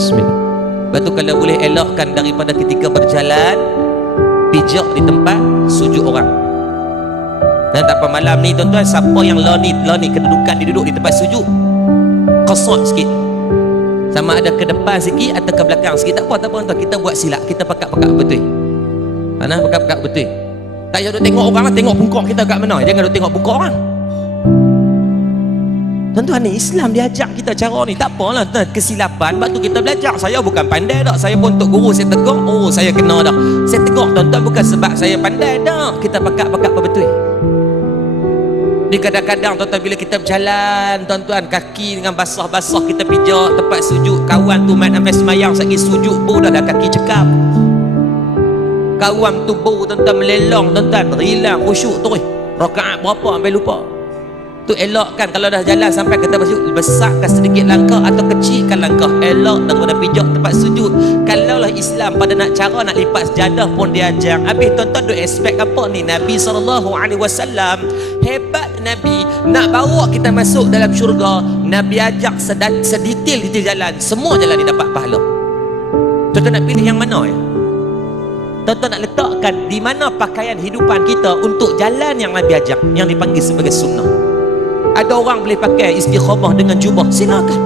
Bismillah. Lepas tu kalau boleh elakkan daripada ketika berjalan, pijak di tempat sujud orang. Dan tak apa malam ni tuan-tuan, siapa yang lani kedudukan dia duduk di tempat sujud, qasad sikit, sama ada ke depan sikit atau ke belakang sikit, tak apa tuan-tuan, kita buat silap, kita pakat-pakat betul. Mana pakat-pakat betul. Tak payah duk tengok orang, tengok bungkuk kita kat mana, jangan duk tengok bungkuk orang. Tuan-tuan, ni Islam dia ajak kita cara ni. Tak apalah tuan, kesilapan, sebab tu kita belajar. Saya bukan pandai dak, saya pun untuk guru saya tegur, oh saya kena dah. Saya tegur tuan-tuan bukan sebab saya pandai dak, kita pakat-pakat betul. Di kadang-kadang tuan-tuan bila kita berjalan tuan-tuan, kaki dengan basah-basah kita pijak tempat sujud, kawan tu main ambil semayang sagi sujud pun dah kaki cekap, kawan tu bau tuan-tuan melelong tuan-tuan, hilang khusyuk tu rakaat berapa sampai lupa. Tu elakkan kalau dah jalan sampai kita sujud, besarkan sedikit langkah atau kecilkan langkah, elak daripada pijak tempat sujud. Kalaulah Islam pada nak cara nak lipat sejadah pun dia ajar. Habis tuan-tuan duk expect apa ni? Nabi SAW hebat. Nabi nak bawa kita masuk dalam syurga, Nabi ajak sedetail jalan, semua jalan dia dapat pahala. Tuan-tuan nak pilih yang mana ya? Tuan-tuan nak letakkan di mana pakaian hidupan kita untuk jalan yang Nabi ajak, yang dipanggil sebagai sunnah. Ada orang boleh pakai istiqamah dengan jubah, silakan.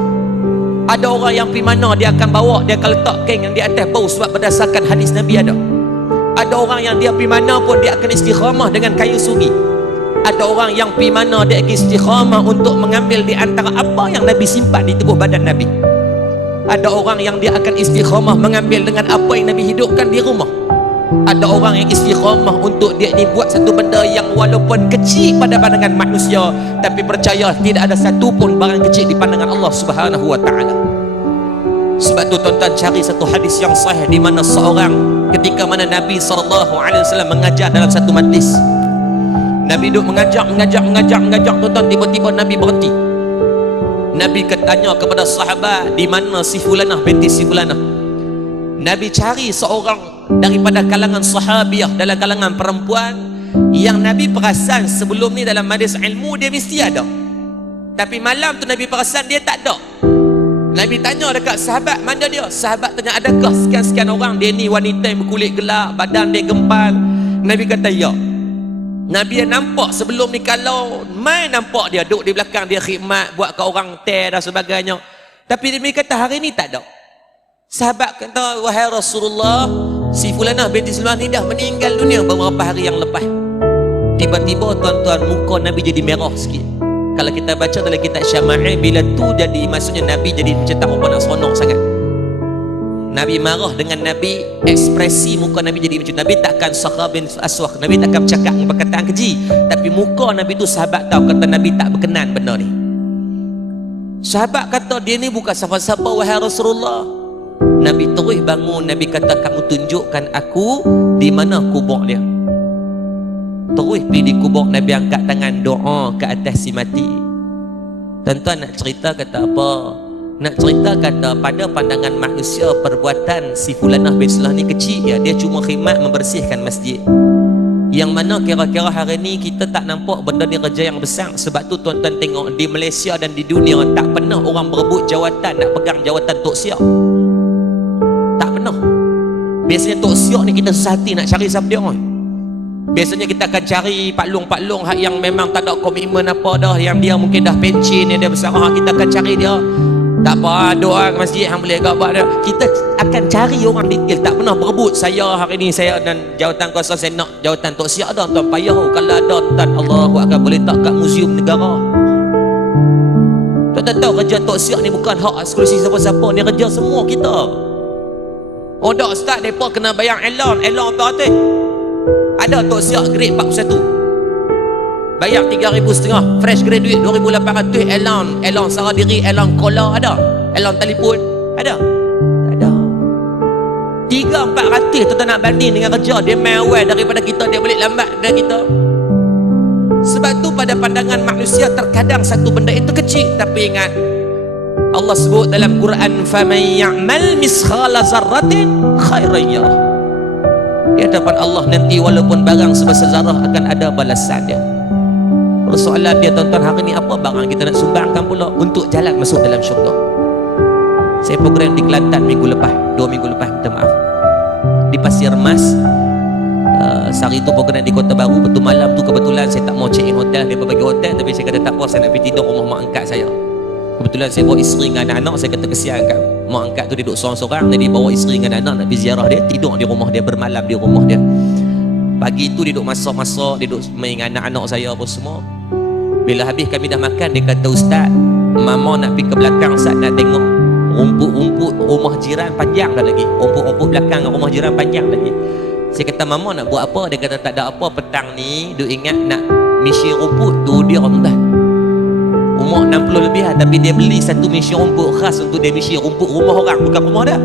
Ada orang yang pergi mana dia akan bawa, dia akan letak kain yang di atas bau sebab berdasarkan hadis Nabi ada. Ada orang yang dia pergi mana pun dia akan istiqamah dengan kayu sungi. Ada orang yang pergi mana dia akan istiqamah untuk mengambil di antara apa yang Nabi simpan di tubuh badan Nabi. Ada orang yang dia akan istiqamah mengambil dengan apa yang Nabi hidupkan di rumah. Ada orang yang istiqamah untuk dia ni buat satu benda yang walaupun kecil pada pandangan manusia, tapi percaya tidak ada satu pun barang kecil di pandangan Allah Subhanahu wa taala. Sebab tu tuan-tuan cari satu hadis yang sahih di mana seorang ketika mana Nabi SAW mengajar dalam satu majlis. Nabi duduk mengajak tuan-tuan, tiba-tiba Nabi berhenti. Nabi tanya kepada sahabat, di mana si fulanah binti si fulanah. Nabi cari seorang daripada kalangan sahabiah, dalam kalangan perempuan yang Nabi perasan sebelum ni dalam majlis ilmu dia mesti ada, tapi malam tu Nabi perasan dia tak ada. Nabi tanya dekat sahabat, mana dia? Sahabat tanya, adakah sekian-sekian orang, dia ni wanita yang berkulit gelap, badan dia gempal. Nabi kata ya. Nabi yang nampak sebelum ni, kalau main nampak dia duduk di belakang dia khidmat, buat ke orang teh dan sebagainya, tapi Nabi kata hari ni tak ada. Sahabat kata, wahai Rasulullah, si fulanah binti Sulaiman ni dah meninggal dunia beberapa hari yang lepas. Tiba-tiba tuan-tuan muka Nabi jadi merah sikit. Kalau kita baca dalam kitab Syama'il, bila tu jadi maksudnya Nabi jadi cetak rupa nak seronok sangat. Nabi marah dengan Nabi, ekspresi muka Nabi jadi macam, Nabi takkan Sakha bin Aswaq, Nabi takkan bercakap perkataan keji, tapi muka Nabi tu sahabat tahu, kata Nabi tak berkenan benda ni. Sahabat kata, dia ni bukan siapa-siapa wahai Rasulullah. Nabi terus bangun, Nabi kata, kamu tunjukkan aku di mana kubur dia. Terus pergi di kubur, Nabi angkat tangan doa ke atas si mati. Tuan-tuan nak cerita kata apa? Nak cerita kata pada pandangan manusia perbuatan si fulanah bin Sulah ni kecil ya, dia cuma khidmat membersihkan masjid. Yang mana kira-kira hari ni kita tak nampak benda ni kerja yang besar. Sebab tu tuan-tuan tengok di Malaysia dan di dunia tak pernah orang berebut jawatan nak pegang jawatan Tok Siak. Tak pernah. Biasanya Tok Siak ni kita susah hati nak cari siapa dia orang. Biasanya kita akan cari paklong-paklong yang memang tak ada komitmen apa dah, yang dia mungkin dah pencin, dia besar, kita akan cari dia. Tak apa, doa ke masjid hang boleh buat dia. Kita akan cari orang detail, tak pernah berebut. Saya hari ni saya dan jawatan kuasa saya nak jawatan Tok Siak dah, tuan payah. Kalau ada tuan, Allahu Akbar, boleh tak kat muzium negara. Tuan tahu kerja Tok Siak ni bukan hak eksklusif siapa-siapa, ni kerja semua kita. Oh dak ustaz, depa kena bayar elon apa tu? Ada Tok Siak grade 41. Bayar 3,500, fresh graduate 2,800, elon sarah diri, elon kola ada, elon telefon ada. Tak ada. 3,400 tu tak nak banding dengan kerja dia mewah daripada kita, dia balik lambat dari kita. Sebab tu pada pandangan manusia terkadang satu benda itu kecil, tapi ingat Allah sebut dalam Quran, faman ya'mal miskhala zarratin khairan yarah. Di hadapan Allah nanti walaupun barang sebesar zarah akan ada balasan dia. Persoalan dia tuan-tuan hari ni apa barang kita nak sumbangkan pula untuk jalan masuk dalam syurga. Saya program di Kelantan minggu lepas, 2 minggu lepas, minta maaf, di Pasir Mas. Sehari tu program di Kota Baru. Betul malam tu kebetulan saya tak mau check in hotel, dia bagi hotel, tapi saya kata tak apa, saya nak pergi tidur rumah mak angkat saya. Kebetulan saya bawa isteri dengan anak-anak. Saya kata kesian kat mak angkat tu, dia duduk seorang-seorang, jadi bawa isteri dengan anak nak pergi ziarah dia, tidur di rumah dia, bermalam di rumah dia. Pagi tu dia duduk masak-masak, dia duduk main dengan anak-anak saya apa semua. Bila habis kami dah makan, dia kata, "Ustaz, mama nak pergi ke belakang, Ustaz, nak tengok rumput-rumput rumah jiran panjang dah lagi. Rumput-rumput belakang rumah jiran panjang lagi." Saya kata, "Mama nak buat apa?" Dia kata, "Tak ada apa, petang ni duk ingat nak misi rumput tu dia orang dah. Umur 60 lebih lah, tapi dia beli satu misi rumput khas untuk dia misi rumput rumah orang, bukan rumah dia."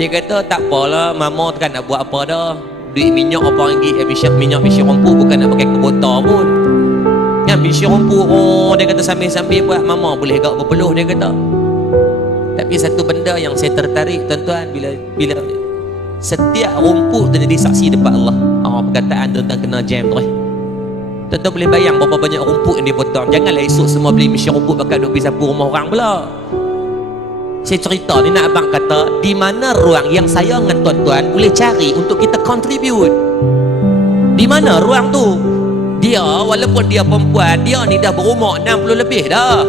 Dia kata, "Tak apalah, Mama kan nak buat apa dah. Duit minyak apa ringgit, minyak misi rumput bukan nak pakai kebotol pun. Kan misi rumput, oh," dia kata, "sambil-sambil buat, Mama boleh gak berpeluh," dia kata. Tapi satu benda yang saya tertarik, tuan-tuan, bila setiap rumput tu jadi saksi depan Allah. Perkataan tuan-tuan kena jam tu. Tuan-tuan boleh bayang berapa banyak rumput yang dipotong. Janganlah esok semua beli misi rumput bakal duk pergi sapu rumah orang pula. Saya cerita ni, nak abang kata, di mana ruang yang saya dengan tuan-tuan boleh cari untuk kita contribute? Di mana ruang tu? Dia, walaupun dia perempuan, dia ni dah berumur 60 lebih dah.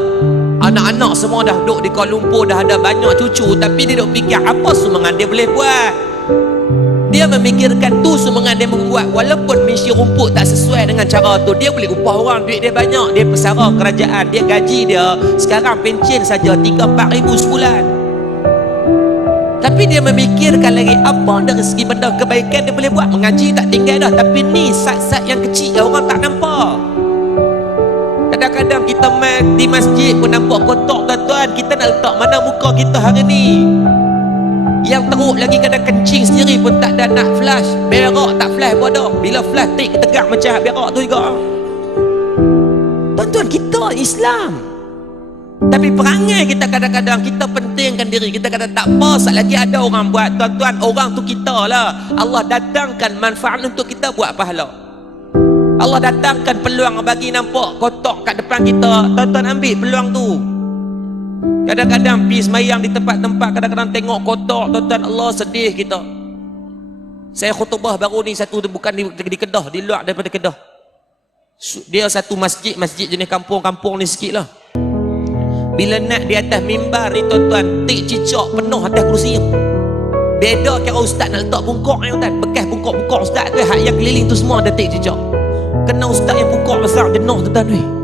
Anak-anak semua dah duduk di Kuala Lumpur, dah ada banyak cucu, tapi dia duk fikir apa sumbangan dia boleh buat. Dia memikirkan tu sumbangan dia membuat, walaupun misi rumput tak sesuai dengan cara tu, dia boleh upah orang, duit dia banyak, dia pesara kerajaan, dia gaji dia sekarang pencen saja 3-4 ribu sebulan. Tapi dia memikirkan lagi apa dari segi benda kebaikan dia boleh buat. Mengaji tak tinggal dah, tapi ni sat-sat yang kecil yang orang tak nampak. Kadang-kadang kita di masjid pun nampak kotak, tuan-tuan. Kita nak letak mana muka kita hari ni? Yang teruk lagi kadang kencing sendiri pun tak ada nak flash. Berak tak flash bodoh. Bila flash tik tegak macam berak tu juga. Tuan-tuan, kita Islam, tapi perangai kita kadang-kadang kita pentingkan diri. Kita kata tak apa, sat lagi ada orang buat. Tuan-tuan, orang tu kita lah. Allah datangkan manfaat untuk kita buat pahala. Allah datangkan peluang bagi nampak kotak kat depan kita. Tuan-tuan ambil peluang tu. Kadang-kadang pergi semayang di tempat-tempat, kadang-kadang tengok kotak, tuan-tuan, Allah sedih kita. Saya khutbah baru ni satu, bukan di Kedah, di luar daripada Kedah. Dia satu masjid jenis kampung-kampung ni sikit lah. Bila nak di atas mimbar ni, tuan-tuan, tik cicak penuh atas kursi. Beda kira ustaz nak letak bungkuk ni, tuan. Bekas bungkuk ustaz tu, hak yang keliling tu semua ada tik cicak. Kena ustaz yang bungkuk besar jenuh, tuan-tuan.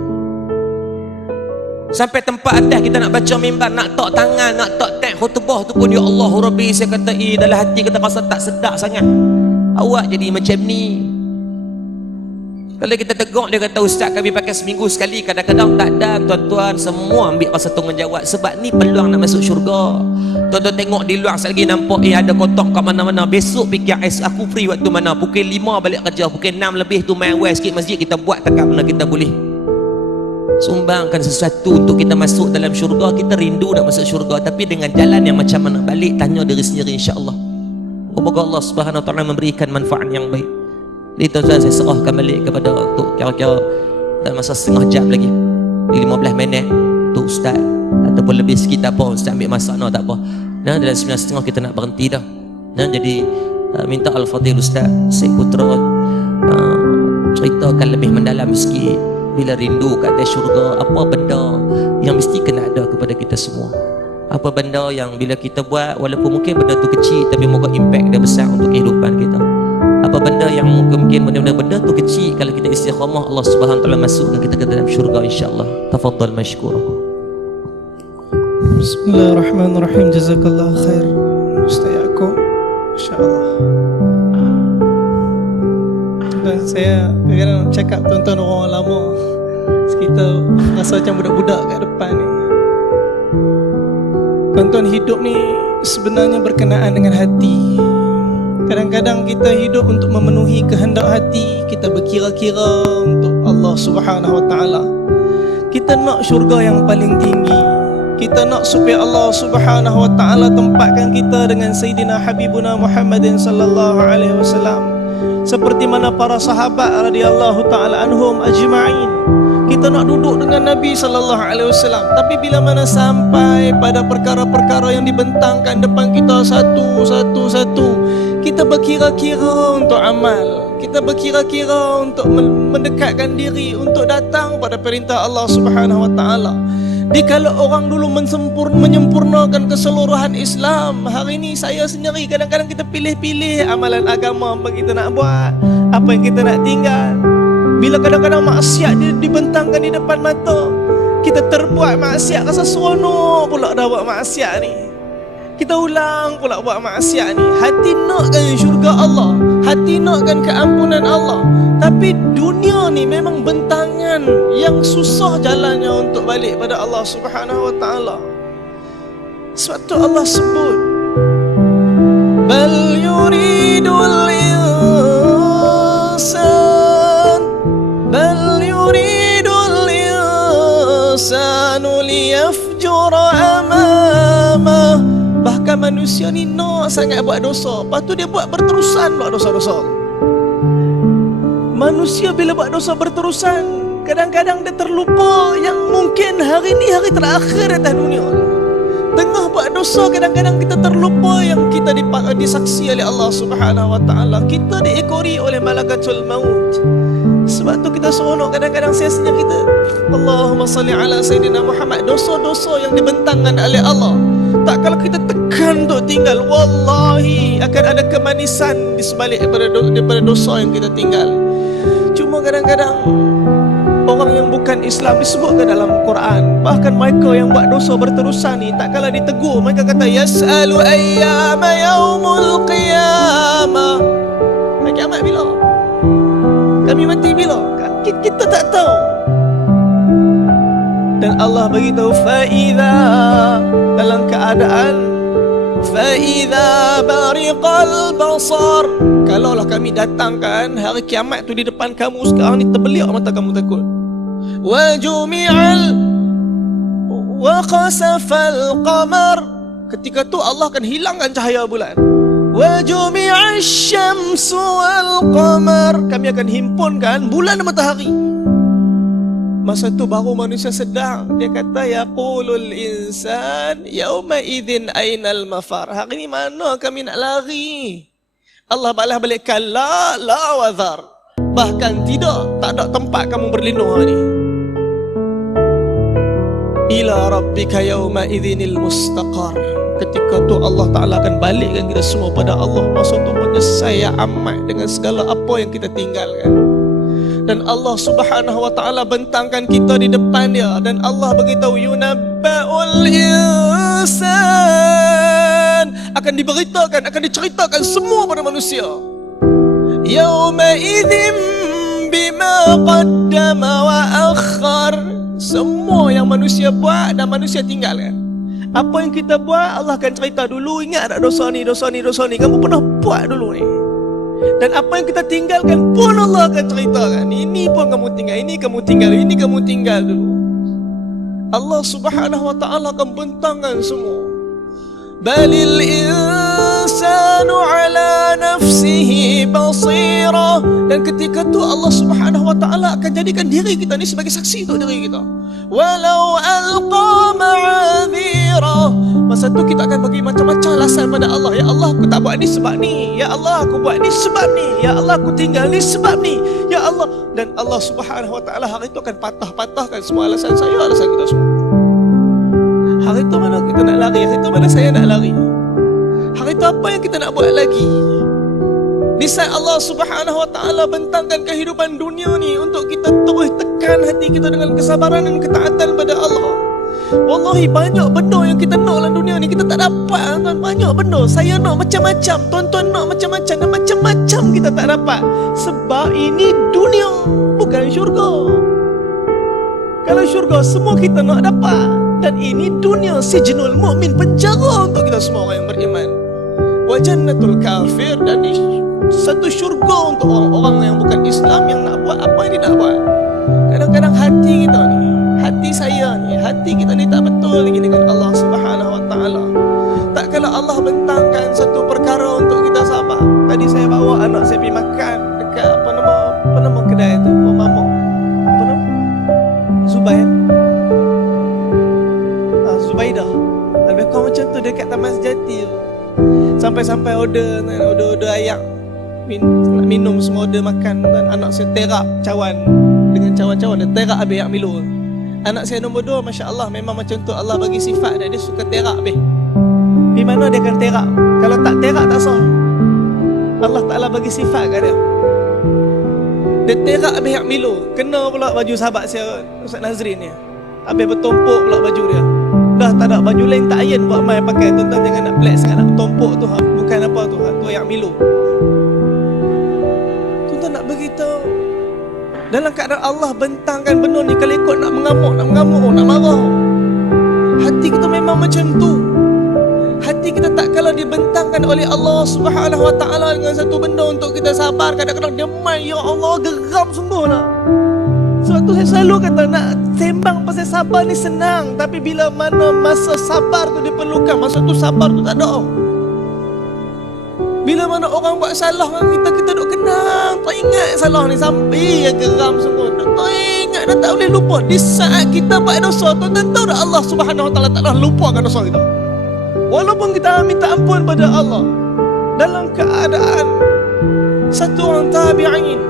Sampai tempat atas kita nak baca mimbar, nak letak tangan, nak letak tek khutbah tu pun, ya Allah Rabbi, saya kata, dalam hati kita rasa tak sedap sangat. Awak jadi macam ni. Kalau kita tegur, dia kata, "Ustaz, kami pakai seminggu sekali." Kadang-kadang tak ada, tuan-tuan. Semua ambil rasa tanggungjawab. Sebab ni peluang nak masuk syurga. Tuan-tuan tengok di luar lagi nampak ada kotak kat mana-mana. Besok fikir aku free waktu mana, pukul 5 balik kerja, pukul 6 lebih tu main sikit masjid. Kita buat takkan mana kita boleh. Sumbangkan sesuatu untuk kita masuk dalam syurga. Kita rindu nak masuk syurga, tapi dengan jalan yang macam mana? Balik tanya diri sendiri, insya-Allah. Semoga Allah Subhanahu Wa Taala memberikan manfaat yang baik. Jadi tuan-tuan, saya serahkan balik kepada untuk kira-kira dalam masa setengah jam lagi, di 15 minit untuk ustaz, ataupun lebih sikit tak apa, ustaz ambil masa tak apa. Nah, dalam 9.30 kita nak berhenti dah. Nah, jadi minta Al-Fadhil Ustaz Syed Putra ceritakan lebih mendalam sikit, bila rindu kat atas syurga, apa benda yang mesti kena ada kepada kita semua. Apa benda yang bila kita buat, walaupun mungkin benda tu kecil, tapi moga impact dia besar untuk kehidupan kita. Apa benda yang mungkin benda tu kecil, kalau kita istiqamah, Allah Subhanahu Wa Taala masukkan kita ke dalam syurga, insya-Allah. Tafadhal mashkura. Bismillahirrahmanirrahim. Jazakallah khair Ustaz Yaakob, insya-Allah. Dan saya kadang-kadang cakap, tuan-tuan, orang lama kita rasa macam budak-budak kat depan ni. Tuan-tuan, hidup ni sebenarnya berkenaan dengan hati. Kadang-kadang kita hidup untuk memenuhi kehendak hati. Kita berkira-kira untuk Allah Subhanahu Wa Taala. Kita nak syurga yang paling tinggi. Kita nak supaya Allah Subhanahu Wa Taala tempatkan kita dengan Sayyidina Habibuna Muhammadin sallallahu alaihi wasallam, seperti mana para sahabat radhiyallahu taala anhum ajma'in. kita nak duduk dengan Nabi sallallahu alaihi wasallam. Tapi bila mana sampai pada perkara-perkara yang dibentangkan depan kita satu, kita berkira-kira untuk amal. Kita berkira-kira untuk mendekatkan diri untuk datang pada perintah Allah Subhanahu wa taala. Dikala orang dulu menyempurnakan keseluruhan Islam, hari ini saya sendiri kadang-kadang kita pilih-pilih amalan agama apa kita nak buat, apa yang kita nak tinggal. Bila kadang-kadang maksiat dibentangkan di depan mata, kita terbuat maksiat, rasa seronok pula dah buat maksiat ni. Kita ulang pula buat maksiat ni. Hati nakkan syurga Allah, hati nakkan keampunan Allah. Tapi dunia ni memang bentangan yang susah jalannya untuk balik pada Allah Subhanahu wa taala. Sebab tu Allah sebut, bal yuridul insan, bal yuridul insanu liyafjura amamah. Bahkan manusia ni nak sangat buat dosa, lepas tu dia buat berterusan buat dosa-dosa. Manusia bila buat dosa berterusan, kadang-kadang dia terlupa yang mungkin hari ni hari terakhir atas dunia. Tengah buat dosa, kadang-kadang kita terlupa yang kita disaksi oleh Allah Subhanahu wa taala. Kita diekori oleh malakatul maut. Sebab tu kita seronok kadang-kadang saya sendiri kita, Allahumma salli ala Sayyidina Muhammad. Dosa-dosa yang dibentangkan oleh Allah, tak kalau kita tekan untuk tinggal, wallahi akan ada kemanisan di sebalik daripada dosa yang kita tinggal. Cuma kadang-kadang orang yang bukan Islam disebutkan dalam Quran, bahkan mereka yang buat dosa berterusan ni, tak kala ditegur, mereka kata yas'alu ayyama yaumul qiyamah. Kiamat bila? Kami mati bila? Kita tak tahu. Dan Allah beritahu fa'idha, dalam keadaan fa'idha bariqal basar, kalaulah kami datangkan hari kiamat tu di depan kamu sekarang ni, terbeliak mata kamu takut. Wa jumi'al wa khasafal qamar, ketika tu Allah akan hilangkan cahaya bulan. Wa jumi'al syamsu wal qamar, kami akan himpunkan bulan dan matahari. Masa tu baru manusia sedar. Dia kata yaqulul insan yauma idzin ainal mafar, hari ni mana kami nak lari? Allah balas balik, kalla la wazar, bahkan tidak, tak ada tempat kamu berlindung hari ni. Ila rabbika yauma idzinil mustaqar, ketika tu Allah Ta'ala akan balikkan kita semua pada Allah. Masa tu menyesal amat dengan segala apa yang kita tinggalkan. Dan Allah Subhanahu wa taala bentangkan kita di depan dia, dan Allah beritahu yunabba'ul insan, akan diberitakan, akan diceritakan semua pada manusia. Yauma idzin bima qaddama wa akhar, semua yang manusia buat dan manusia tinggalkan. Apa yang kita buat Allah akan cerita dulu. Ingat tak dosa ni, dosa ni, dosa ni kamu pernah buat dulu ni. Dan apa yang kita tinggalkan pun Allah akan ceritakan. Ini pun kamu tinggal, ini kamu tinggal, ini kamu tinggal dulu. Allah Subhanahu wa taala akan bentangkan semua. Balil insanu ala nafsihi basira, dan ketika tu Allah Subhanahu wa taala akan jadikan diri kita ni sebagai saksi untuk diri kita. Walau alqa ma'adhira, masa tu kita akan bagi macam-macam alasan pada Allah. Ya Allah, aku tak buat ni sebab ni. Ya Allah, aku buat ni sebab ni. Ya Allah, aku tinggal ni sebab ni. Ya Allah. Dan Allah Subhanahu wa taala hari itu akan patah-patahkan semua alasan saya, alasan kita semua. Hari itu mana kita nak lari? Hari itu mana saya nak lari? Hari itu apa yang kita nak buat lagi? Di saat Allah Subhanahu wa taala bentangkan kehidupan dunia ni untuk kita terus tekan hati kita dengan kesabaran dan ketaatan pada Allah. Wallahi banyak benda yang kita nak dalam dunia ni kita tak dapat, tuan. Banyak benda. Saya nak macam-macam, tuan-tuan nak macam-macam, dan macam-macam kita tak dapat. Sebab ini dunia, bukan syurga. Kalau syurga semua kita nak dapat, dan ini dunia, sijnul mu'min, penjara untuk kita semua orang yang beriman. Wa jannatul kafir, dan satu syurga untuk orang-orang yang bukan Islam yang nak buat apa yang dia nak buat. Kadang-kadang hati kita ni, hati saya ni, hati kita ni tak betul lagi dengan Allah Subhanahu wa taala. Tak kala Allah bentangkan satu perkara untuk kita sabar. Tadi saya bawa anak saya pergi makan dekat apa nama kedai tu, Mama. Apa nama? macam tu dekat Taman Sejati tu. Sampai-sampai order ayam, nak minum semua, order makan. Dan anak saya terak cawan dengan cawan-cawan, dia terak habis air Milo. Anak saya nombor 2, Masya Allah, memang macam tu Allah bagi sifat dia suka terak habis. Di mana dia akan terak? Kalau tak terak tak sah. Allah Ta'ala bagi sifat kat dia. Dia terak habis air Milo. Kena pula baju sahabat saya Ustaz Nazrin ni, habis bertumpuk pula baju dia. Dah tak ada baju lain tak iron buat mai pakai. Tuan-tuan jangan nak pelik sangat, nak bertumpuk tu bukan apa tu, tu air Milo. Tuan-tuan nak beritahu dalam keadaan Allah bentangkan benda ni, kalau ikut nak mengamuk, nak marah. Hati kita memang macam tu. Hati kita tak kalau dibentangkan oleh Allah Subhanahu Wa Taala dengan satu benda untuk kita sabar, kadang-kadang dia main, ya Allah, geram sungguh lah. Sebab tu saya selalu kata, nak sembang pasal sabar ni senang, tapi bila mana masa sabar tu diperlukan, masa tu sabar tu tak ada. Bila mana orang buat salah dengan kita, kita duk kenang, tak ingat salah ni sampai geram semua. Tak ingat, dah tak boleh lupa. Di saat kita buat dosa tu, tentu dah Allah Subhanahu Wa Taala tak boleh lupakan dosa kita. Walaupun kita minta ampun pada Allah dalam keadaan satu orang tabi'in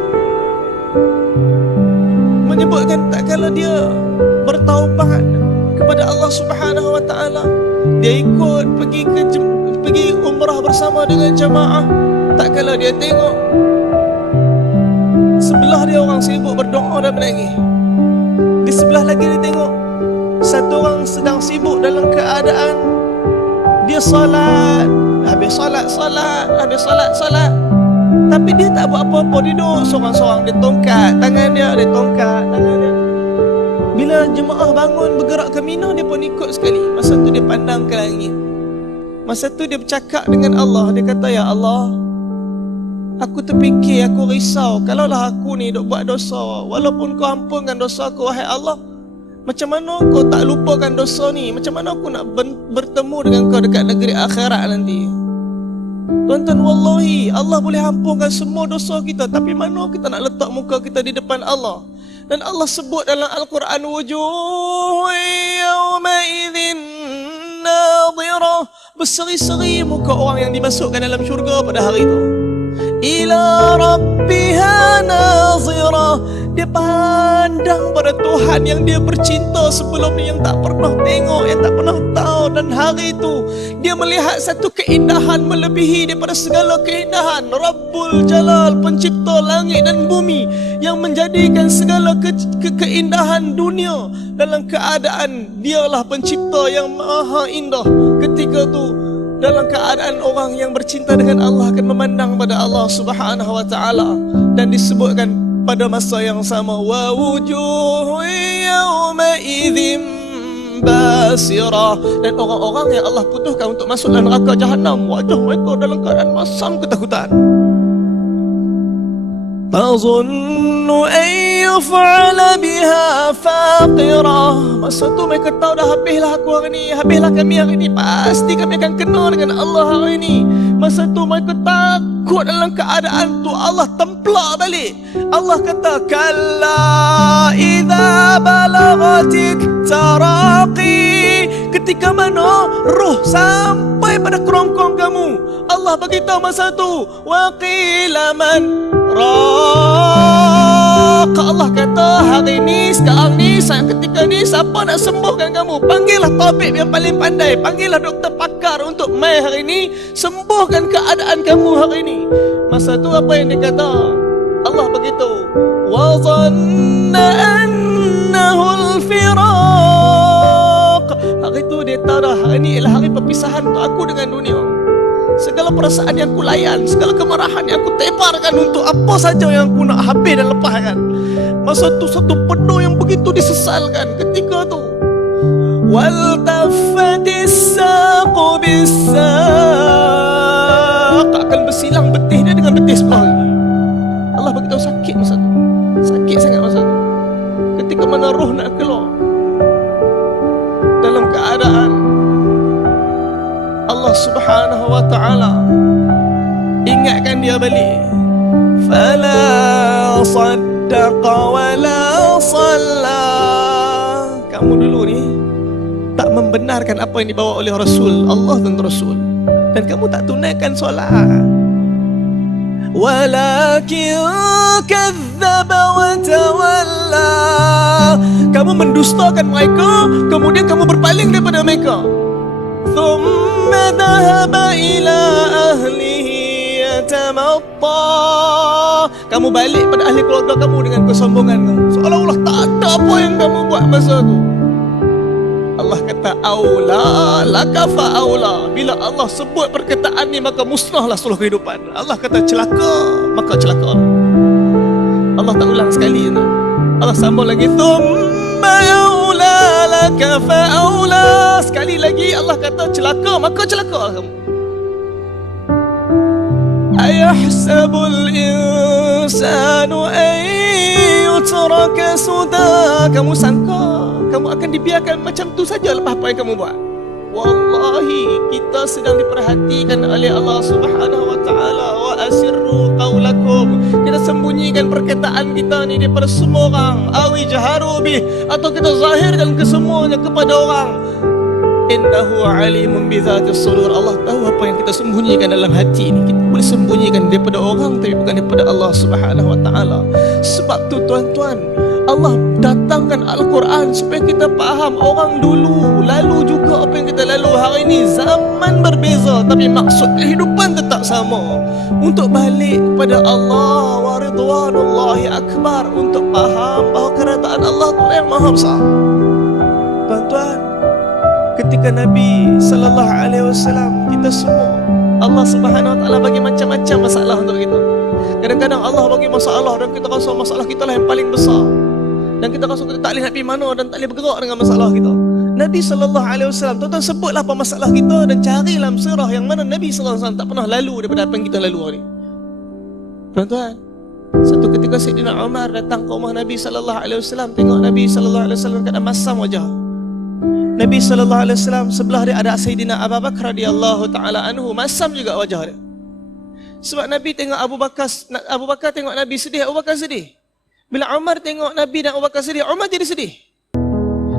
menyebutkan, tak kala dia bertaubat kepada Allah Subhanahu Wa Taala, dia ikut pergi umrah bersama dengan jamaah, tak kala dia tengok sebelah dia orang sibuk berdoa dan menangis, di sebelah lagi dia tengok satu orang sedang sibuk dalam keadaan dia solat, habis solat, tapi dia tak buat apa-apa, dia duduk sorang-sorang, dia tongkat tangan dia. Bila jemaah bangun bergerak ke Mina, dia pun ikut sekali. Masa tu dia pandang ke langit. Masa tu dia bercakap dengan Allah. Dia kata, ya Allah, aku terfikir, aku risau, kalaulah aku ni duk buat dosa, walaupun kau ampunkan dosa aku, wahai Allah, macam mana kau tak lupakan dosa ni? Macam mana aku nak bertemu dengan kau dekat negeri akhirat nanti? Tuan-tuan, wallahi Allah boleh ampunkan semua dosa kita, tapi mana kita nak letak muka kita di depan Allah? Dan Allah sebut dalam Al-Quran, wujuh yawma idzin nadhirah, berseri-seri muka orang yang dimasukkan dalam syurga pada hari itu. Ila rabbiha nazirah, dia pandang pada Tuhan yang dia bercinta sebelum ni, yang tak pernah tengok, yang tak pernah tahu. Dan hari itu dia melihat satu keindahan melebihi daripada segala keindahan. Rabbul Jalal, pencipta langit dan bumi, yang menjadikan segala keindahan dunia dalam keadaan dialah pencipta yang maha indah. Ketika tu dalam keadaan orang yang bercinta dengan Allah akan memandang pada Allah Subhanahu Wa Taala, dan disebutkan pada masa yang sama, wa wujuh yawma idzin basirah, dan orang-orang yang Allah putuskan untuk masuk dalam neraka Jahannam, wajah mereka dalam keadaan masam ketakutan. Tazunnu an yuf'ala biha faqirah, masa tu mereka tahu dah habislah aku hari ni, habislah kami hari ni, pasti kami akan kena dengan Allah hari ni. Masa tu mereka takut, dalam keadaan tu Allah templak balik. Allah kata, kalla idza balagatik taraqi, ketika mana ruh sampai pada kerongkong kamu, Allah beritahu masa tu, wa qila man raq, Allah kata hari ni, sekarang ni, saat ketika ni, siapa nak sembuhkan kamu? Panggillah tabib yang paling pandai, panggillah doktor pakar untuk mai hari ni sembuhkan keadaan kamu hari ni. Masa tu apa yang dia kata? Allah begitu, wa dhanna annahu al-firaq, hari tu dia tahu dah, hari ni ialah hari perpisahan untuk aku dengan dunia. Segala perasaan yang aku layan, segala kemarahan yang aku tebarkan untuk apa saja yang aku nak habis dan lepaskan. Masa tu satu penuh yang begitu disesalkan ketika tu. Wal tafatis saqu bis-saq, akan bersilang betih dia dengan betih sebelah ini. Allah beritahu sakit masa tu, sakit sangat masa tu. Ketika mana roh nak keluar, dalam keadaan Allah Subhanahu Wa Taala ingatkan dia balik. Fala saddaqa wala salla, kamu dulu ni tak membenarkan apa yang dibawa oleh Rasul Allah dan Rasul, dan kamu tak tunaikan solat. Walakin kadzdzaba wa tawalla. Kamu mendustakan mereka, kemudian kamu berpaling daripada mereka. Thumma dhahaba ila ahlihi yatamatta. Kamu balik pada ahli keluarga kamu dengan kesombongan kamu, seolah-olah tak ada apa yang kamu buat masa tu. Allah kata aula laka fa aula. Bila Allah sebut perkataan ni, maka musnahlah seluruh kehidupan. Allah kata celaka, maka celaka. Allah tak ulang sekali. Allah sambung lagi, thumma aula laka fa aula. Sekali lagi Allah kata celaka, maka celaka kamu. Ayahsabul insanu an yutraka suda. Kamu sangka kamu akan dibiarkan macam tu saja lepas apa yang kamu buat? Wallahi, kita sedang diperhatikan oleh Allah Subhanahu wa taala. Wa asirru qaulakum. Kita sembunyikan perkataan kita ni daripada semua orang. Awi jaharu bih, atau kita zahirkan kesemuanya kepada orang. Innahu alimun bizatis sudur. Allah tahu apa yang kita sembunyikan dalam hati ini. Kita boleh sembunyikan daripada orang, tapi bukan daripada Allah Subhanahu wa taala. Sebab tu tuan-tuan, Allah datangkan Al-Quran supaya kita faham orang dulu lalu juga apa yang kita lalu hari ini. Zaman berbeza tapi maksud kehidupan tetap sama, untuk balik kepada Allah wa ridwanullahi akbar, untuk faham bahawa kerajaan Allah tu yang maha besar. Tuan-tuan, ketika Nabi sallallahu alaihi wasallam, kita semua Allah Subhanahu wa taala bagi macam-macam masalah untuk kita. Kadang-kadang Allah bagi masalah dan kita rasa masalah kita lah yang paling besar, dan kita rasa kita tak boleh nak pergi mana dan tak boleh bergerak dengan masalah kita. Nabi sallallahu alaihi wasallam, tuan-tuan, sebutlah apa masalah kita dan cari dalam sirah yang mana Nabi sallallahu alaihi wasallam tak pernah lalu daripada apa yang kita lalu hari. Tuan-tuan, satu ketika Sayyidina Umar datang ke rumah Nabi sallallahu alaihi wasallam, tengok Nabi sallallahu alaihi wasallam kena masam wajah. Nabi sallallahu alaihi wasallam sebelah dia ada Sayyidina Abu Bakar radhiyallahu taala anhu, masam juga wajah dia. Sebab Nabi tengok Abu Bakar tengok Nabi sedih, Abu Bakar sedih. Bila Umar tengok Nabi dan Abu Bakar sedih, Umar jadi sedih.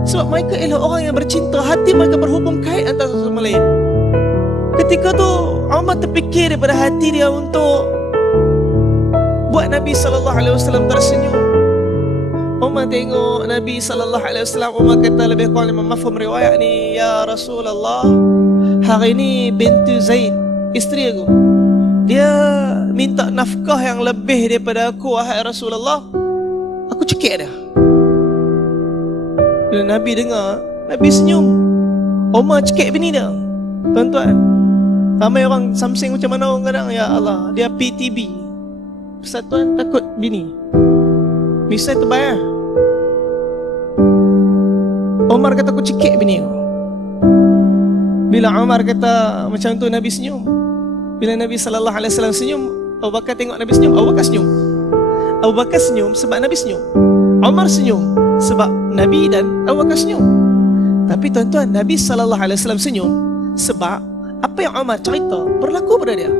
Sebab mereka ialah orang yang bercinta, hati mereka berhubung kait antara satu sama lain. Ketika tu Umar terfikir daripada hati dia untuk buat Nabi sallallahu alaihi wasallam tersenyum. Umar tengok Nabi sallallahu alaihi wasallam, Umar kata lebih kurang lima mafhum riwayat ni, ya Rasulullah, hari ni bintu Zaid, isteri aku, dia minta nafkah yang lebih daripada aku, wahai Rasulullah. Aku cekik dia. Bila Nabi dengar, Nabi senyum. Umar cekik bini dia. Tuan-tuan, ramai orang samsing macam mana orang kadang, ya Allah, dia PTB, Persatuan Takut Bini, misal terbayar. Umar kata aku cekik bini aku. Bila Umar kata macam tu, Nabi senyum. Bila Nabi sallallahu alaihi wasallam senyum, Abu Bakar tengok Nabi senyum, Abu Bakar senyum. Abu Bakar senyum sebab Nabi senyum. Umar senyum sebab Nabi dan Abu Bakar senyum. Tapi tuan-tuan, Nabi sallallahu alaihi wasallam senyum sebab apa yang Umar cerita berlaku pada dia.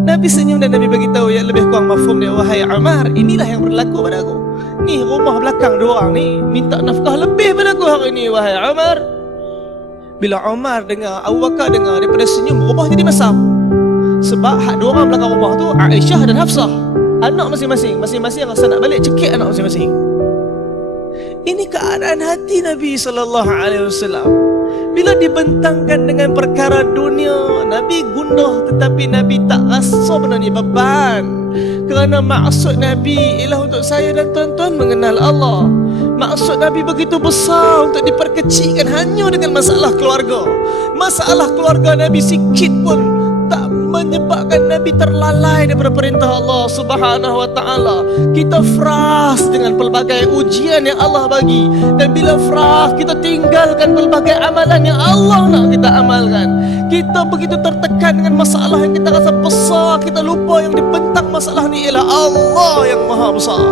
Nabi senyum dan Nabi bagi tahu yang lebih kurang mafhum dia, wahai Umar, inilah yang berlaku pada aku. Ni rumah belakang dua orang ni minta nafkah lebih pada aku hari ni, wahai Umar. Bila Umar dengar, Abu Bakar dengar, daripada senyum berubah jadi masam. Sebab hak dua orang belakang rumah tu Aisyah dan Hafsah, anak masing-masing. Masing-masing rasa nak balik cekik anak masing-masing. Ini keadaan hati Nabi sallallahu alaihi wasallam. Bila dibentangkan dengan perkara dunia, Nabi gundah, tetapi Nabi tak rasa benda ni beban. Kerana maksud Nabi ialah untuk saya dan tuan-tuan mengenal Allah. Maksud Nabi begitu besar untuk diperkecilkan hanya dengan masalah keluarga. Masalah keluarga Nabi sikit pun tak menyebabkan Nabi terlalai daripada perintah Allah Subhanahu wa taala. Kita frust dengan pelbagai ujian yang Allah bagi, dan bila frust, kita tinggalkan pelbagai amalan yang Allah nak kita amalkan. Kita begitu tertekan dengan masalah yang kita rasa besar, kita lupa yang dibentang masalah ni ialah Allah yang maha besar.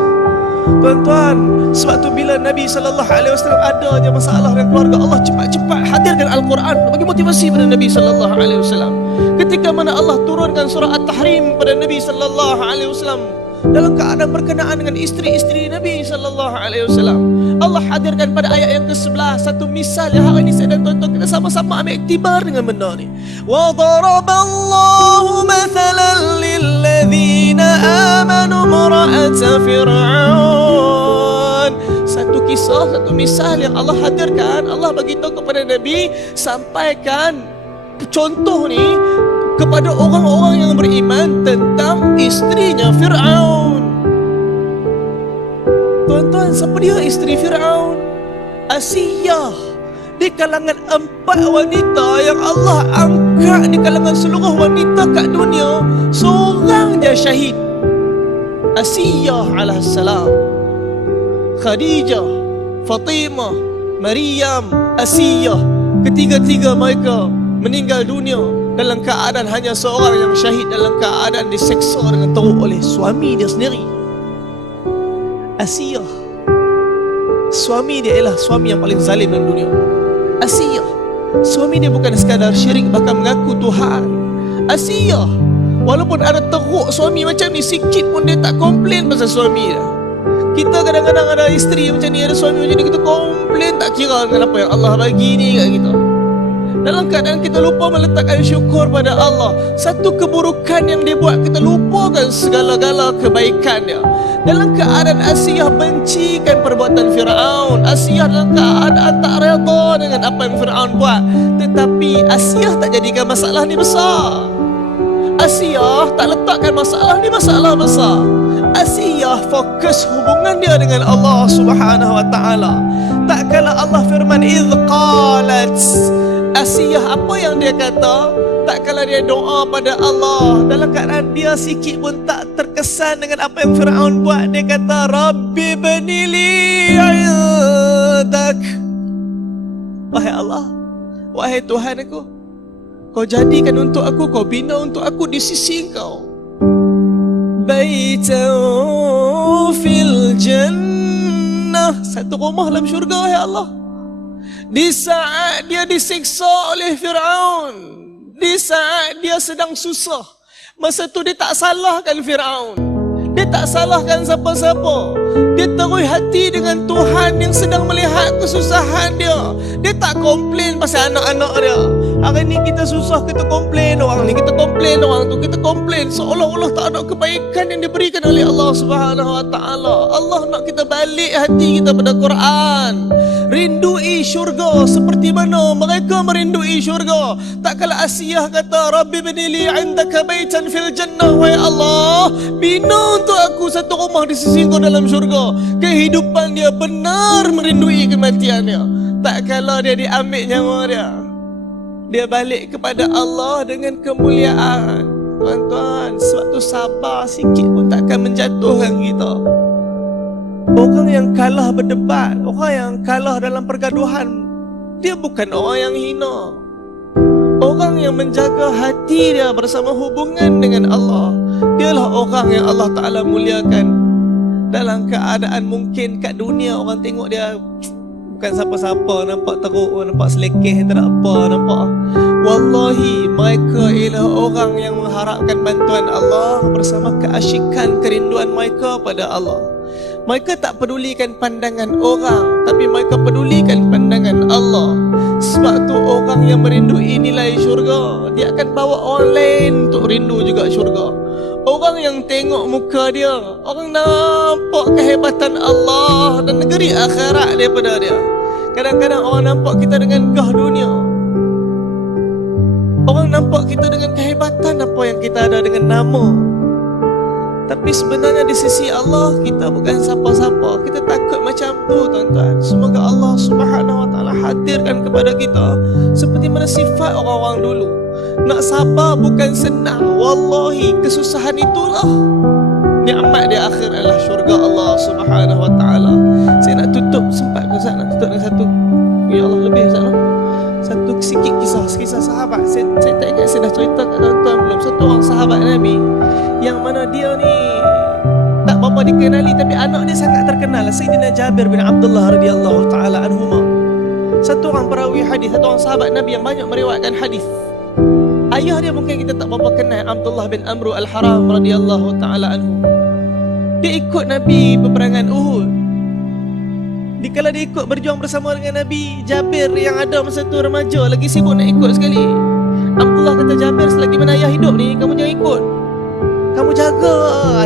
Tuan-tuan, sebab tu bila Nabi sallallahu alaihi wasallam ada je masalah dengan keluarga, Allah cepat-cepat hadirkan Al-Quran bagi motivasi pada Nabi sallallahu alaihi wasallam. Ketika mana Allah turunkan surah At-Tahrim pada Nabi sallallahu alaihi wasallam, dalam keadaan berkenaan dengan isteri-isteri Nabi sallallahu alaihi wasallam. Allah hadirkan pada ayat yang ke-11 satu misal yang hari ini saya dan tuan-tuan kita sama-sama ambil iktibar dengan benda ni. Wa daraballahu mathalan lil ladzina amanu imra'ata fir'aun. Satu kisah, satu misal yang Allah hadirkan, Allah bagi tahu kepada Nabi, sampaikan contoh ni kepada orang-orang yang beriman tentang isterinya Fir'aun. Tuan-tuan, siapa dia isteri Fir'aun? Asiyah. Di kalangan 4 wanita yang Allah angkat di kalangan seluruh wanita kat dunia, seorang je syahid. Asiyah alaihissalam, Khadijah, Fatimah, Maryam, Asiyah, ketiga-tiga mereka meninggal dunia dalam keadaan hanya seorang yang syahid dalam keadaan diseksa dengan teruk oleh suami dia sendiri. Asiyah, suami dia ialah suami yang paling zalim dalam dunia. Asiyah, suami dia bukan sekadar syirik, bahkan mengaku Tuhan. Asiyah, walaupun ada teruk suami macam ni, sikit pun dia tak komplain pasal suami dia. Kita kadang-kadang ada isteri macam ni, ada suami macam ni, kita komplain tak kira dengan apa yang Allah bagi ni kat kita. Dalam keadaan kita lupa meletakkan syukur pada Allah. Satu keburukan yang dia buat, kita lupakan segala-gala kebaikan dia. Dalam keadaan Asiyah bencikan perbuatan Fir'aun, Asiyah dalam keadaan tak redha dengan apa yang Fir'aun buat, tetapi Asiyah tak jadikan masalah ni besar. Asiyah tak letakkan masalah ni masalah besar. Asiyah fokus hubungan dia dengan Allah Subhanahu wa taala. Tak kala Allah firman idz qalat, Asiyah apa yang dia kata, tak kala dia doa pada Allah dalam keadaan dia sikit pun tak terkesan dengan apa yang Fir'aun buat, dia kata Rabbi banili indak. Wahai Allah, wahai Tuhan aku, kau jadikan untuk aku, kau bina untuk aku di sisi Engkau baitan fil jannah, satu rumah dalam syurga ya Allah. Di saat dia disiksa oleh Fir'aun, di saat dia sedang susah, masa tu dia tak salahkan Fir'aun, dia tak salahkan siapa-siapa. Dia terus hati dengan Tuhan yang sedang melihat kesusahan dia. Dia tak komplain pasal anak-anak dia. Hari ni kita susah, kita komplain orang ni, kita komplain orang tu, kita komplain seolah-olah tak ada kebaikan yang diberikan oleh Allah Subhanahu wa taala. Allah nak kita balik hati kita pada Quran. Rindui syurga seperti mana mereka merindui syurga. Tak kala Asiyah kata Rabbi binili indaka baitan fil jannah, wahai Allah, bina untuk aku satu rumah di sisi Engkau dalam syurga. Kehidupan dia benar merindui kematian dia. Tak kala dia diambil nyawa dia, dia balik kepada Allah dengan kemuliaan. Tuan-tuan, sebab tu sabar sikit pun takkan menjatuhkan kita. Orang yang kalah berdebat, orang yang kalah dalam pergaduhan, dia bukan orang yang hina. Orang yang menjaga hati dia bersama hubungan dengan Allah, dialah orang yang Allah Ta'ala muliakan. Dalam keadaan mungkin kat dunia orang tengok dia bukan siapa-siapa, nampak teruk, nampak selekeh, tak ada apa, nampak. Wallahi, mereka ialah orang yang mengharapkan bantuan Allah bersama keasyikan kerinduan mereka pada Allah. Mereka tak pedulikan pandangan orang, tapi mereka pedulikan pandangan Allah. Sebab tu orang yang merindui nilai syurga, dia akan bawa orang lain untuk rindu juga syurga. Orang yang tengok muka dia, orang nampak kehebatan Allah dan negeri akhirat daripada dia. Kadang-kadang orang nampak kita dengan gah dunia, orang nampak kita dengan kehebatan apa yang kita ada dengan nama, tapi sebenarnya di sisi Allah kita bukan siapa-siapa. Kita takut macam tu, tuan-tuan. Semoga Allah Subhanahu wa taala hadirkan kepada kita seperti mana sifat orang-orang dulu. Nak sabar bukan senang. Wallahi, kesusahan itulah nikmat di akhir adalah syurga Allah Subhanahu wa taala. Saya nak tutup, sempat ke Ustaz nak tutup dengan satu, ya Allah, lebih Ustaz no? Satu sikit kisah sahabat. Saya tak ingat saya dah cerita kat tuan-tuan belum. Satu orang sahabat Nabi yang mana dia ni tak berapa dikenali, tapi anak dia sangat terkenal, Sayyidina Jabir bin Abdullah radhiyallahu taala anhuma. Satu orang perawi hadis, satu orang sahabat Nabi yang banyak meriwayatkan hadis. Ayah dia mungkin kita tak berapa kenal, Abdullah bin Amru al-Haram radhiyallahu taala anhu. Dia ikut Nabi peperangan Uhud. Dikala dia ikut berjuang bersama dengan Nabi, Jabir yang ada masa tu remaja lagi sibuk nak ikut sekali. Abdullah kata, Jabir, selagi mana ayah hidup ni, kamu jangan ikut. Kamu jaga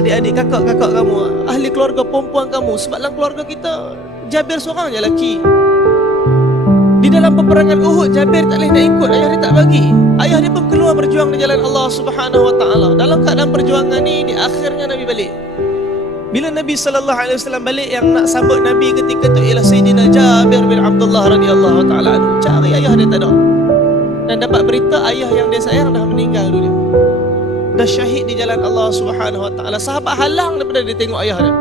adik-adik kakak-kakak kamu, ahli keluarga perempuan kamu. Sebab dalam keluarga kita Jabir seorang je lelaki. Di dalam peperangan Uhud, Jabir tak boleh nak ikut, ayah dia tak bagi. Ayah dia pun keluar berjuang di jalan Allah Subhanahu Wa Taala. Dalam keadaan perjuangan ni, di akhirnya Nabi balik. Bila Nabi SAW balik, yang nak sambut Nabi ketika tu ialah Sayyidina Jabir bin Abdullah radhiyallahu ta'ala anhu. Cari ayah dia tak ada, dan dapat berita ayah yang dia sayang dah meninggal dunia, dah syahid di jalan Allah Subhanahu Wa Taala. Sahabat halang daripada dia tengok ayah dia.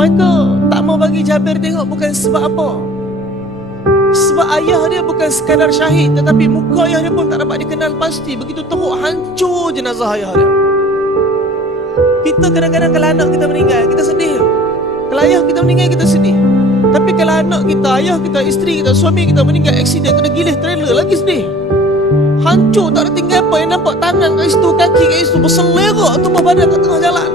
Mereka tak mau bagi Jabir tengok, bukan sebab apa? Sebab ayah dia bukan sekadar syahid, tetapi muka ayah dia pun tak dapat dikenal pasti. Begitu teruk, hancur jenazah ayah dia. Kita kadang-kadang kalau anak kita meninggal, kita sedih. Kalau ayah kita meninggal, kita sedih. Tapi kalau anak kita, ayah kita, isteri kita, suami kita meninggal aksiden, kena gilih trailer, lagi sedih. Hancur, tak ada tinggal apa. Yang nampak tangan kat situ, kaki kat situ, berselerak tubuh badan kat tengah jalan.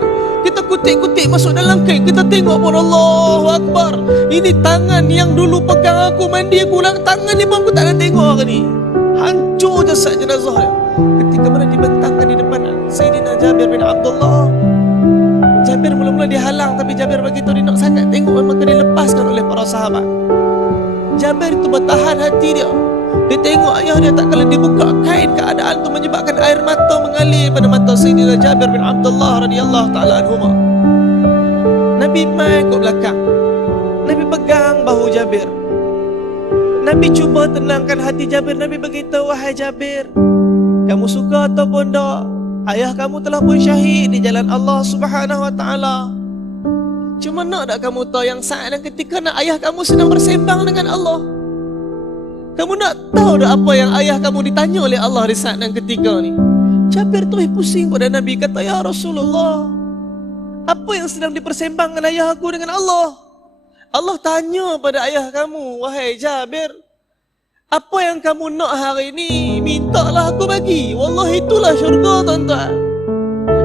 Kita kutik-kutik masuk dalam kain, kita tengok pun Allahu Akbar. Ini tangan yang dulu pegang aku, mandi aku ulang, tangan ni pun aku tak nak tengok hari ni. Hancur jasad jenazah dia. Ketika mana dibentangkan di depan Sayyidina Jabir bin Abdullah, Jabir mula-mula dihalang, tapi Jabir begitu dia nak sangat tengok, maka dilepaskan oleh para sahabat. Jabir itu bertahan hati dia. Dia tengok ayah dia, tak kala dia buka kain, keadaan itu menyebabkan air mata mengalir pada mata Sayyidina Jabir bin Abdullah radhiyallahu ta'ala anhuma. Nabi mai kat belakang, Nabi pegang bahu Jabir, Nabi cuba tenangkan hati Jabir. Nabi beritahu, wahai Jabir, kamu suka ataupun tak, ayah kamu telah pun syahid di jalan Allah Subhanahu Wa Taala. Cuma nak tak kamu tahu yang saat dan ketika nak ayah kamu sedang bersembang dengan Allah? Kamu nak tahu tak apa yang ayah kamu ditanya oleh Allah di saat dan ketika ni? Jabir tu pusing pada Nabi, kata, ya Rasulullah, apa yang sedang dipersembangkan ayah aku dengan Allah? Allah tanya pada ayah kamu, wahai Jabir, apa yang kamu nak hari ni, mintalah aku bagi. Wallahi itulah syurga, tuan-tuan.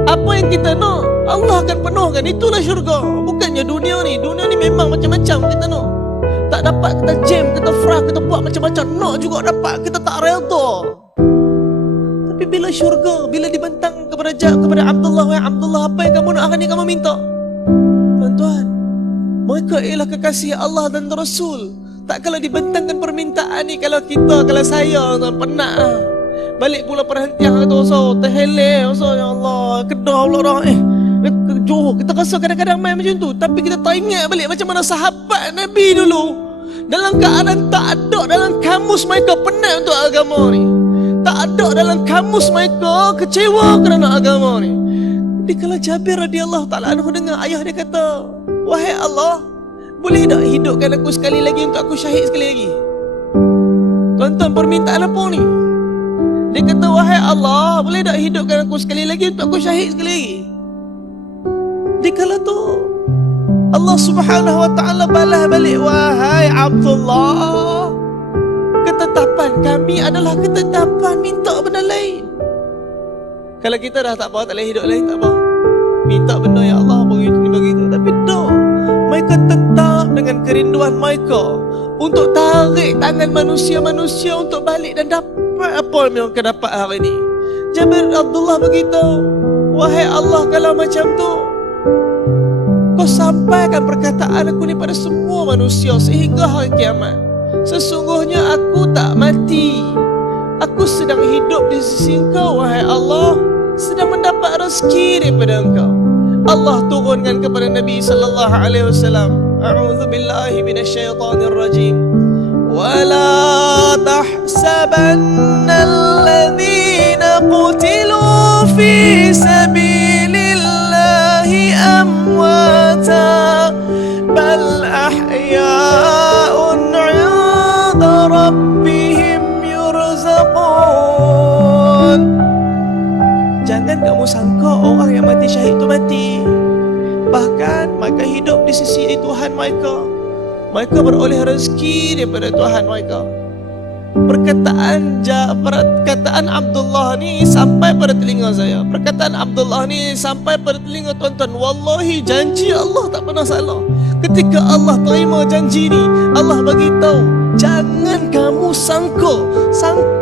Apa yang kita nak, Allah akan penuhkan. Itulah syurga. Bukannya dunia ni. Dunia ni memang macam-macam kita nak. Tak dapat kita jam, kita frah, kita buat macam-macam. Nak juga dapat, kita tak reda. Tapi bila syurga, bila dibentang kepada Abdullah, wahai Abdullah, apa yang kamu nak hari ni, kamu minta. Tuan-tuan, mereka ialah kekasih Allah dan Rasul. Tak kalau dibentangkan permintaan ni, kalau saya tuan penat balik pula perhentian kata, so terheleh, so ya Allah, kedah pula dah Johor. Kita rasa kadang-kadang main macam tu, tapi kita tak ingat balik macam mana sahabat Nabi dulu. Dalam keadaan tak ada dalam kamus mereka penat untuk agama ni, tak ada dalam kamus mereka kecewa kerana agama ni. Jadi kalau Jabir radhiyallahu ta'ala anhu dengar ayah dia kata, wahai Allah, boleh tak hidupkan aku sekali lagi untuk aku syahid sekali lagi? Tuan-tuan, permintaan apa ni? Dia kata, wahai Allah, boleh tak hidupkan aku sekali lagi untuk aku syahid sekali lagi? Di kala tu Allah Subhanahu Wa Ta'ala balas balik, wahai Abdullah, ketetapan kami adalah ketetapan, minta benda lain. Kalau kita dah tak apa, tak boleh hidup lain, tak apa, minta benda ya Allah begitu. Tapi tak, mereka tetap dengan kerinduan mereka untuk tarik tangan manusia-manusia untuk balik dan dapat apa yang mereka dapat hari ini. Jabir Abdullah begitu, wahai Allah, kalau macam tu, kau sampaikan perkataan aku ni pada semua manusia sehingga hari kiamat. Sesungguhnya aku tak mati, aku sedang hidup di sisi Engkau, wahai Allah, sedang mendapat rezeki daripada Engkau. Allah turunkan kepada Nabi sallallahu alaihi wasallam, a'udzu billahi minasyaitonir rajim, wala tahsabannal ladzina qutilu fi sabilillahi amwata bal ahya'un 'inda rabbihim yurzaqun. Jangan kamu sangka orang yang mati syahid itu mati. Bahkan mereka hidup di sisi Tuhan mereka. Mereka beroleh rezeki daripada Tuhan mereka. Perkataan Abdullah ni sampai pada telinga saya. Perkataan Abdullah ni sampai pada telinga tuan-tuan. Wallahi janji Allah tak pernah salah. Ketika Allah terima janji ni, Allah bagi tahu, jangan kamu sangka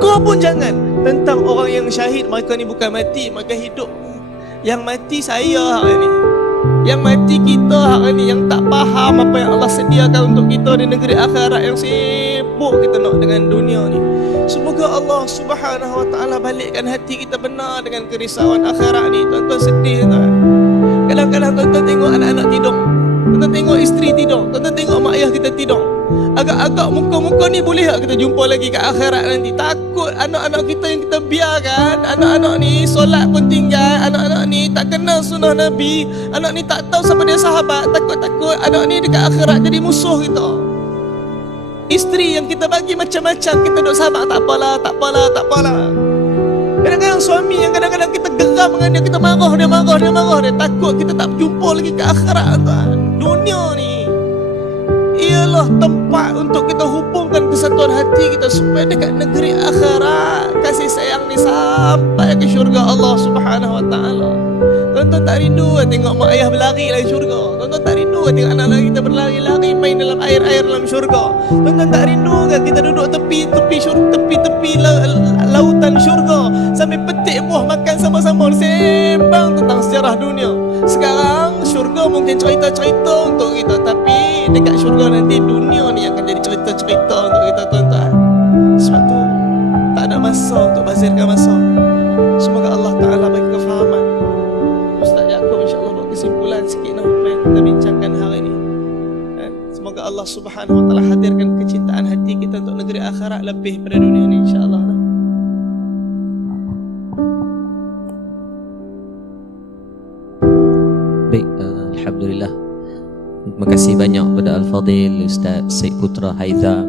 pun jangan tentang orang yang syahid. Mereka ni bukan mati, mereka hidup. Yang mati saya hari ni, yang mati kita hari ni, yang tak faham apa yang Allah sediakan untuk kita di negeri akhirat, yang sibuk kita nak dengan dunia ni. Semoga Allah Subhanahu Wa Taala balikkan hati kita benar dengan kerisauan akhirat ni. Tuan-tuan sedih tak? Kadang-kadang tuan-tuan tengok anak-anak tidur, tuan-tuan tengok isteri tidur, tuan-tuan tengok mak ayah kita tidur. Agak-agak muka-muka ni boleh tak kita jumpa lagi kat akhirat nanti? Takut anak-anak kita yang kita biarkan, anak-anak ni solat pun tinggal, anak-anak ni tak kenal sunnah Nabi, anak ni tak tahu siapa dia sahabat. Takut-takut anak ni dekat akhirat jadi musuh kita. Isteri yang kita bagi macam-macam, kita duk sabar, tak apalah. Kadang-kadang suami yang kadang-kadang kita geram dengan dia, kita marah dia, takut kita tak jumpa lagi ke akhirat tuan. Dunia ni ialah tempat untuk kita hubungkan kesatuan hati kita supaya dekat negeri akhirat kasih sayang ni sampai ke syurga Allah Subhanahu Wa Taala. Tuan-tuan tak rindu tengok mak ayah berlari dalam syurga? Tuan-tuan tak rindu tengok anak-anak kita berlari-lari main dalam air-air dalam syurga? Tuan-tuan tak rindu kita duduk tepi lautan syurga sambil petik buah makan sama-sama, sembang tentang sejarah dunia? Sekarang syurga mungkin cerita-cerita untuk kita, tapi dekat syurga nanti dunia ni akan jadi cerita-cerita untuk kita tuan-tuan. Sebab tu tak ada masa untuk bazirkan masa. Semoga Allah Ta'ala bagi kefahaman. Ustaz Yaakob insyaAllah buat kesimpulan sikit nak apa yang kita bincangkan hari ini. Dan semoga Allah Subhanahu Wa Ta'ala hadirkan kecintaan hati kita untuk negeri akhirat lebih pada dunia ni insyaAllah. Baik, Alhamdulillah. Terima kasih banyak kepada Al-Fadhil Ustaz Syed Putra Haizah.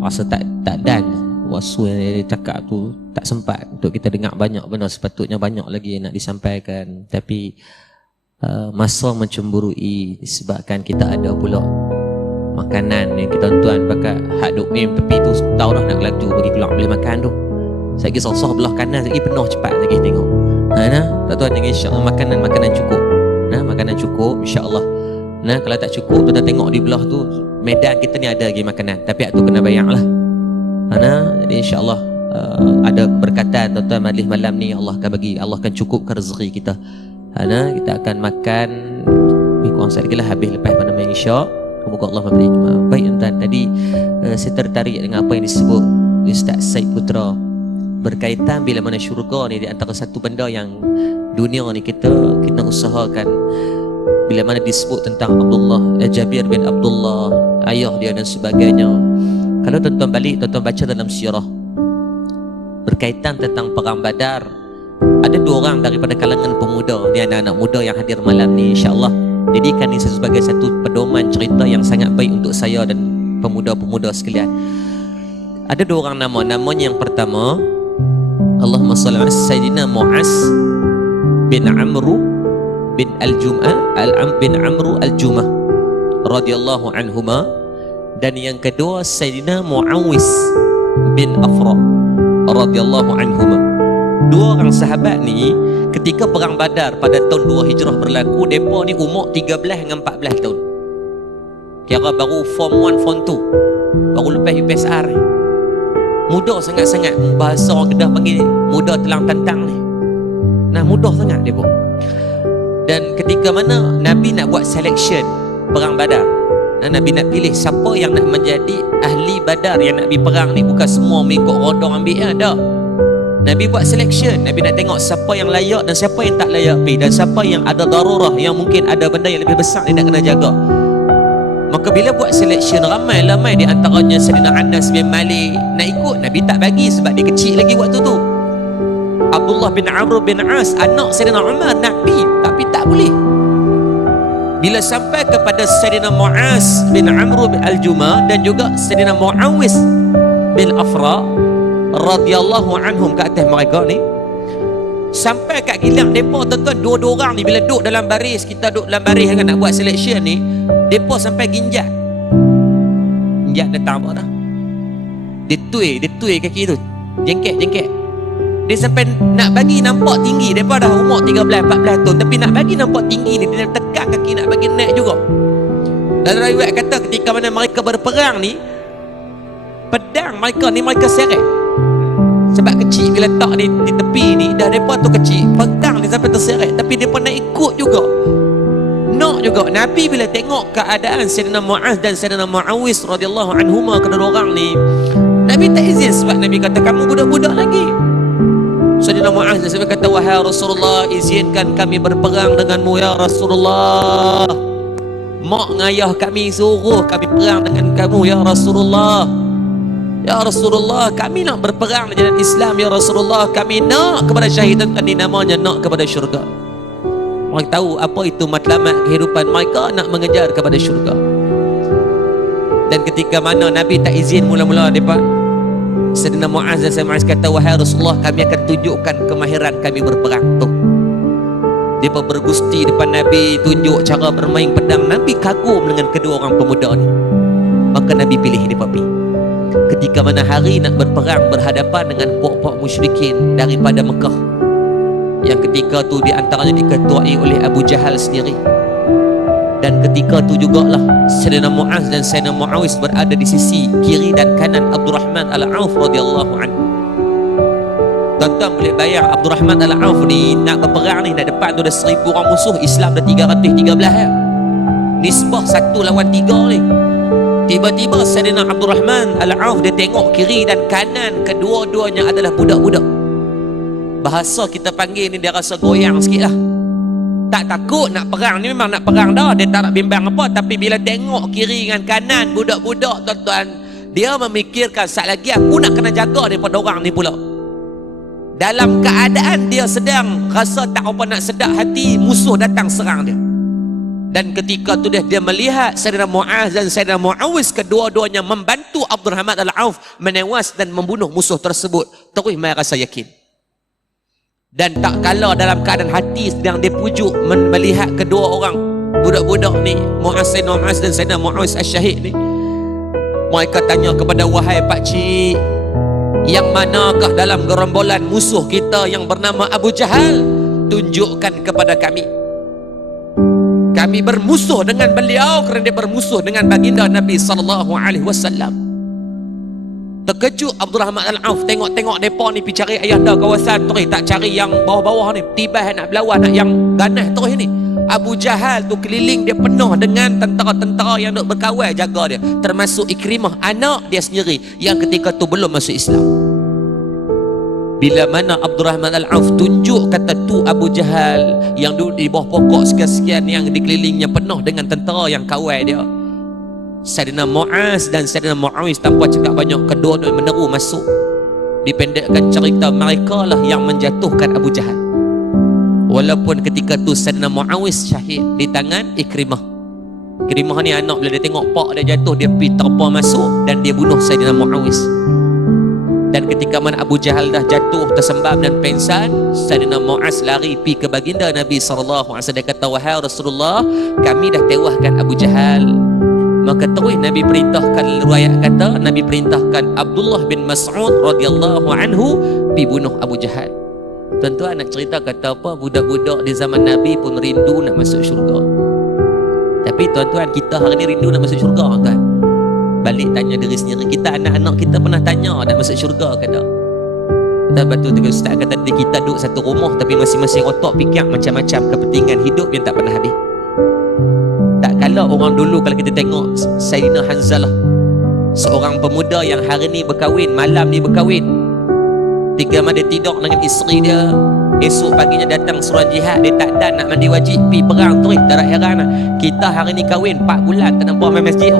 Rasa tak dan wasu yang dia cakap tu tak sempat untuk kita dengar banyak benda, sepatutnya banyak lagi yang nak disampaikan, tapi masa mencemburui disebabkan kita ada pula makanan yang kita tuan pakai hak duk tepi tu tahu dah nak laju bagi keluar boleh makan tu. Saya pergi sosah belah kanan lagi penuh cepat lagi tengok. Tuan-tuan jangan, insya-Allah makanan cukup. Makanan cukup insya-Allah. Kalau tak cukup tuan tengok di belah tu medan kita ni ada lagi makanan, tapi hak tu kena bayarlah. Jadi insya-Allah ada keberkatan tuan-tuan majlis malam ni, Allah akan bagi, Allah akan cukupkan rezeki kita. Kita akan makan lebih kurang sekali lah habis lepas pada main isyak. Semoga Allah memberi hikmah. Baik tuan-tuan, tadi saya tertarik dengan apa yang disebut Ustaz Syed Putra berkaitan bila mana syurga ni di antara satu benda yang dunia ni kita usahakan. Bila mana disebut tentang Jabir bin Abdullah, ayah dia dan sebagainya. Kalau tuan-tuan balik, tuan-tuan baca dalam sirah berkaitan tentang perang Badar, ada 2 orang daripada kalangan pemuda ni, anak-anak muda yang hadir malam ni, insya-Allah jadikan ini sebagai satu pedoman cerita yang sangat baik untuk saya dan pemuda-pemuda sekalian. Ada 2 orang namanya yang pertama, Allahumma shalli ala Sayyidina Mu'az bin Amru bin bin Amru al-Jumah radhiyallahu anhuma, dan yang kedua Sayyidina Muawis bin Afra radhiyallahu anhuma. 2 orang sahabat ni ketika perang Badar pada tahun 2 Hijrah berlaku, depa ni umur 13 dengan 14 tahun. Kira baru form 1 form 2, baru lepas UPSR ni. Muda sangat-sangat, bahasa orang Kedah panggil muda telang tantang ni. Mudah sangat depa. Dan ketika mana Nabi nak buat selection perang Badar, Nabi nak pilih siapa yang nak menjadi ahli Badar yang nak pergi perang ni, bukan semua mengikut rodong ambil dah. Nabi buat selection, Nabi nak tengok siapa yang layak dan siapa yang tak layak pergi, dan siapa yang ada darurah, yang mungkin ada benda yang lebih besar dia nak kena jaga. Maka bila buat selection, ramai-ramai di antaranya Sayyidina Anas bin Malik nak ikut, Nabi tak bagi sebab dia kecil lagi waktu tu. Abdullah bin Amr bin As, anak Sayyidina Umar, nak pergi tapi tak boleh. Bila sampai kepada Sayyidina Mu'az bin Amr bin Al-Jumah dan juga Sayyidina Muawis bin Afra radhiyallahu anhum, ke atas mereka ni sampai kat gilang depa tuan-tuan, 2 orang ni bila duduk dalam baris, kita duduk dalam baris kan nak buat selection ni, depa sampai ginjat datang apa dah. Dia tui kaki tu. Jengkek. Dia sampai nak bagi nampak tinggi daripada umur 13-14 tahun, tapi nak bagi nampak tinggi ni dia tekan kaki nak bagi naik juga. Dan riwayat kata ketika mana mereka berperang ni, pedang mereka seret. Sebab kecil bila letak di tepi ni, dah mereka tu kecil, pedang ni sampai terseret, tapi mereka nak ikut juga. Nak juga. Nabi bila tengok keadaan Sayyidina Mu'az dan Sayyidina Mu'awis radhiyallahu anhuma, kedua orang ni, Nabi tak izin sebab Nabi kata kamu budak-budak lagi. Sayyidina Mu'az sampai kata, wahai Rasulullah, izinkan kami berperang denganmu ya Rasulullah. Mak ngayah kami suruh kami perang dengan kamu ya Rasulullah. Ya Rasulullah, kami nak berperang di jalan Islam ya Rasulullah. Kami nak kepada syahidan, ini namanya nak kepada syurga. Mereka tahu apa itu matlamat kehidupan mereka, nak mengejar kepada syurga. Dan ketika mana Nabi tak izin mula-mula mereka, Sayyidina Mu'az dan Sayyidina Mu'az kata, wahai Rasulullah, kami akan tunjukkan kemahiran kami berperang tu. Dia bergusti depan Nabi, tunjuk cara bermain pedang. Nabi kagum dengan kedua orang pemuda ni. Maka Nabi pilih dia pergi. Ketika mana hari nak berperang berhadapan dengan puak-puak musyrikin daripada Mekah, yang ketika tu di antaranya diketuai oleh Abu Jahal sendiri. Dan ketika tu jugalah Sayyidina Mu'az dan Sayyidina Mu'awis berada di sisi kiri dan kanan Abdurrahman Al-Auf radhiyallahu anhu. Tuan-tuan boleh bayang Abdurrahman Al-Auf ni nak berperang ni, nak depan tu ada 1000 orang musuh, Islam dah 313 ya. Nisbah 1 lawan 3 ni. Tiba-tiba Sayyidina Abdurrahman Al-Auf dia tengok kiri dan kanan, kedua-duanya adalah budak-budak. Bahasa kita panggil ni dia rasa goyang sikit lah. Tak takut nak perang ni, memang nak perang dah, dia tak nak bimbang apa. Tapi bila tengok kiri dengan kanan budak-budak, tuan-tuan, dia memikirkan sat lagi aku nak kena jaga daripada orang ni pula. Dalam keadaan dia sedang rasa tak apa nak sedap hati, musuh datang serang dia. Dan ketika tu dia melihat Sayyidina Mu'az dan Sayyidina Mu'awis, kedua-duanya membantu Abdurrahman Al-Auf menewas dan membunuh musuh tersebut. Terus mai rasa yakin. Dan tak kala dalam keadaan hati sedang dipujuk melihat kedua orang budak-budak ni, Sayyidina Mu'az dan Sayyidina Mu'awis Asy-Syahid ni, mereka tanya kepada, wahai pakcik, yang manakah dalam gerombolan musuh kita yang bernama Abu Jahal? Tunjukkan kepada kami. Kami bermusuh dengan beliau kerana dia bermusuh dengan baginda Nabi SAW. Terkejut Abdurrahman Al-Auf, tengok-tengok mereka ni pergi cari ayah dah kawasan terus, tak cari yang bawah-bawah ni, tiba nak berlawan, nak yang ganas terus ni. Abu Jahal tu keliling dia penuh dengan tentera-tentera yang nak berkawal jaga dia, termasuk Ikrimah, anak dia sendiri yang ketika tu belum masuk Islam. Bila mana Abdurrahman Al-Auf tunjuk kata tu Abu Jahal yang duduk di bawah pokok sekian-sekian yang dikelilingnya penuh dengan tentera yang kawal dia, Sayyidina Mu'az dan Sayyidina Mu'awis tanpa cakap banyak, kedua-dua meneru masuk. Dipendekkan cerita, mereka lah yang menjatuhkan Abu Jahal. Walaupun ketika tu Sayyidina Mu'awis syahid di tangan Ikrimah. Ikrimah ni anak, bila dia tengok pak dia jatuh, dia pergi terpa masuk dan dia bunuh Sayyidina Mu'awis. Dan ketika mana Abu Jahal dah jatuh tersembam dan pengsan, Sayyidina Mu'az lari pergi ke baginda Nabi SAW. Dia kata, wahai Rasulullah, kami dah tewahkan Abu Jahal. Maka terus Nabi perintahkan, riwayat kata Nabi perintahkan Abdullah bin Mas'ud radhiyallahu anhu pergi bunuh Abu Jahal. Tuan-tuan nak cerita kata apa, budak-budak di zaman Nabi pun rindu nak masuk syurga. Tapi tuan-tuan, kita hari ni rindu nak masuk syurga kan? Balik tanya diri sendiri kita, anak-anak kita pernah tanya nak masuk syurga ke tak? Lepas tu Ustaz kata kita duduk satu rumah tapi masing-masing otak fikir macam-macam kepentingan hidup yang tak pernah habis. Tak kala orang dulu, kalau kita tengok Sayyidina Hanzalah, seorang pemuda yang hari ni berkahwin, malam ni berkahwin, 3 malam dia tidur dengan isteri dia, esok paginya datang suruh jihad, dia tak dan nak mandi wajib, pergi perang terus. Tak heran lah. Kita hari ni kahwin 4 bulan tak nampak main masjid.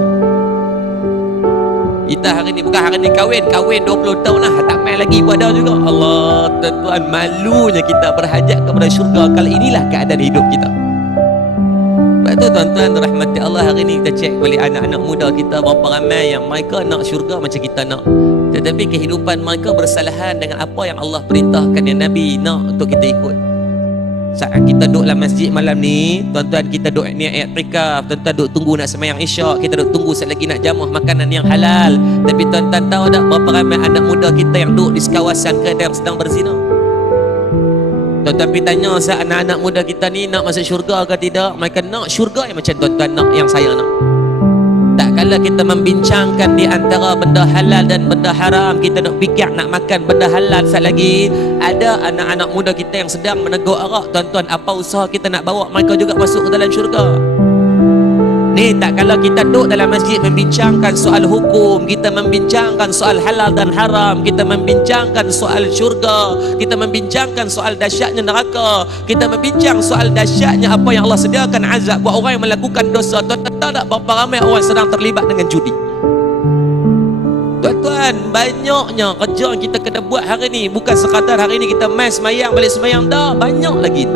Kita hari ni, bukan hari ni kahwin 20 tahun lah, tak main lagi pada juga. Allah, tuan-tuan, malunya kita berhajat kepada syurga kalau inilah keadaan hidup kita. Sebab tu tuan-tuan rahmati Allah, hari ni kita cek balik anak-anak muda kita, berapa ramai yang mereka nak syurga macam kita nak, tetapi kehidupan mereka bersalahan dengan apa yang Allah perintahkan, yang Nabi nak untuk kita ikut. Saat kita duduk dalam masjid malam ni, tuan-tuan kita duduk ni i'tikaf, tuan-tuan duduk tunggu nak sembahyang isyak, kita duduk tunggu sekali lagi nak jamuh makanan yang halal. Tapi tuan-tuan tahu tak berapa ramai anak muda kita yang duduk di kawasan Kedah sedang berzina? Tuan-tuan pergi tanya saat anak-anak muda kita ni nak masuk syurga ke tidak? Mereka nak syurga yang macam tuan-tuan nak, yang saya nak. Tak kala kita membincangkan di antara benda halal dan benda haram, kita nak fikir nak makan benda halal sekali lagi, ada anak-anak muda kita yang sedang menegur arak. Tuan-tuan, apa usaha kita nak bawa mereka juga masuk ke dalam syurga? Ni tak kala kita duduk dalam masjid membincangkan soal hukum, kita membincangkan soal halal dan haram, kita membincangkan soal syurga, kita membincangkan soal dahsyatnya neraka, kita membincang soal dahsyatnya apa yang Allah sediakan azab buat orang yang melakukan dosa. Tuan-tuan tahu tak berapa ramai orang sedang terlibat dengan judi? Tuan-tuan, banyaknya kerja yang kita kena buat hari ni. Bukan sekadar hari ni kita mai semayang, balik semayang, dah banyak lagi.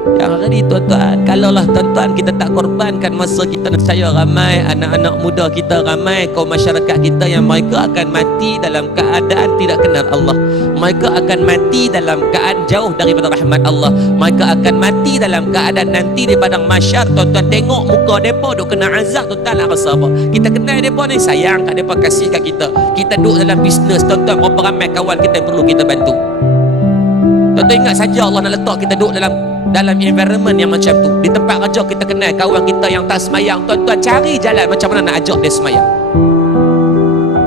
Yang hari ni tuan-tuan, kalaulah tuan-tuan kita tak korbankan masa kita, saya ramai anak-anak muda kita, ramai kaum masyarakat kita yang mereka akan mati dalam keadaan tidak kenal Allah. Mereka akan mati dalam keadaan jauh daripada rahmat Allah. Mereka akan mati dalam keadaan nanti di padang mahsyar. Tuan-tuan tengok muka mereka duk kena azab, tuan-tuan nak rasa apa? Kita kenal mereka ni, sayang kat mereka, kasih kat kita. Kita duduk dalam bisnes, tuan-tuan berapa ramai kawan kita yang perlu kita bantu. Tuan-tuan ingat saja Allah nak letak kita duduk dalam environment yang macam tu. Di tempat kerja kita kenal kawan kita yang tak semayang, tuan-tuan cari jalan macam mana nak ajak dia semayang.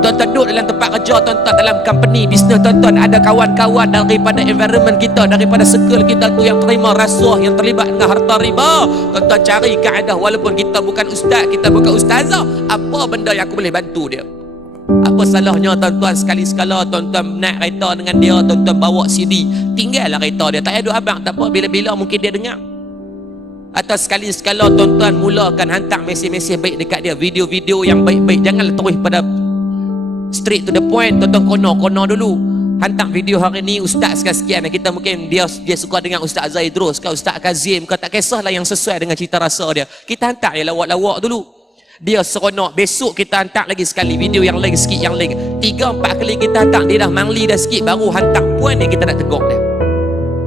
Tuan-tuan duduk dalam tempat kerja, tuan-tuan dalam company, bisnes, tuan-tuan ada kawan-kawan daripada environment kita, daripada circle kita tu yang terima rasuah, yang terlibat dengan harta riba. Tuan-tuan cari kaedah, walaupun kita bukan ustaz, kita bukan ustazah, apa benda yang aku boleh bantu dia? Apa salahnya tuan-tuan sekali-sekala tuan-tuan naik kereta dengan dia, tuan-tuan bawa CD, tinggallah kereta dia, tak payah duk abang, tak apa, bila-bila mungkin dia dengar. Atau sekali-sekala tuan-tuan mulakan hantar mesej-mesej baik dekat dia, video-video yang baik-baik, janganlah terus pada straight to the point. Tuan-tuan kono dulu, hantar video hari ni ustaz sekian-sekian, kita mungkin dia suka dengan Ustaz Zaidrus ke Ustaz Kazim ke, tak kisahlah yang sesuai dengan cita rasa dia, kita hantar je lawak-lawak dulu. Dia seronok, besok kita hantar lagi sekali video yang lain, sikit yang lain, 3-4 kali kita hantar, dia dah mangli dah sikit, baru hantar puan dia, kita nak tegur dia.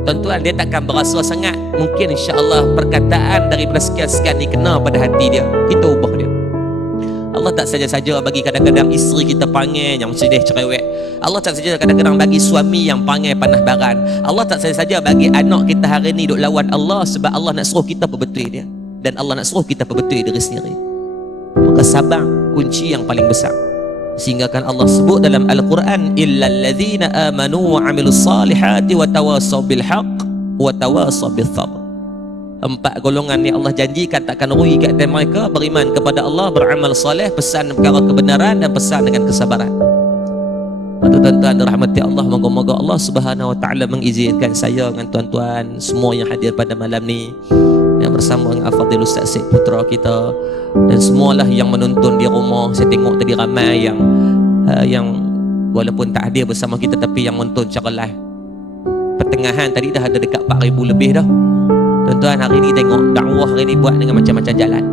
Tuan-tuan, dia takkan berasa sangat. Mungkin insya-Allah perkataan daripada sekian-sekian ni kena pada hati dia, kita ubah dia. Allah tak saja-saja bagi kadang-kadang isteri kita panggil yang sedih cerewet. Allah tak saja kadang-kadang bagi suami yang panggil panah baran. Allah tak saja-saja bagi anak kita hari ni duk lawan Allah, sebab Allah nak suruh kita perbetul dia, dan Allah nak suruh kita perbetul diri sendiri. Maka sabar kunci yang paling besar. Sehingga kan Allah sebut dalam Al-Quran, illal ladzina amanu wa amilus salihati wa tawasaw bil haqq wa tawasaw bis sabr. 4 golongan ni Allah janjikan takkan rugi kat mereka: beriman kepada Allah, beramal soleh, pesan perkara kebenaran, dan pesan dengan kesabaran. Tuan-tuan dirahmati Allah, moga-moga Allah Subhanahu wa taala mengizinkan saya dengan tuan-tuan semua yang hadir pada malam ni, yang bersama dengan Al-Fadhil Ustaz Syed Putra kita, dan semualah yang menonton di rumah. Saya tengok tadi ramai yang walaupun tak hadir bersama kita tapi yang menonton secara live. Pertengahan tadi dah ada dekat 4,000 lebih dah. Tuan-tuan, hari ni tengok dakwah hari ni buat dengan macam-macam jalan.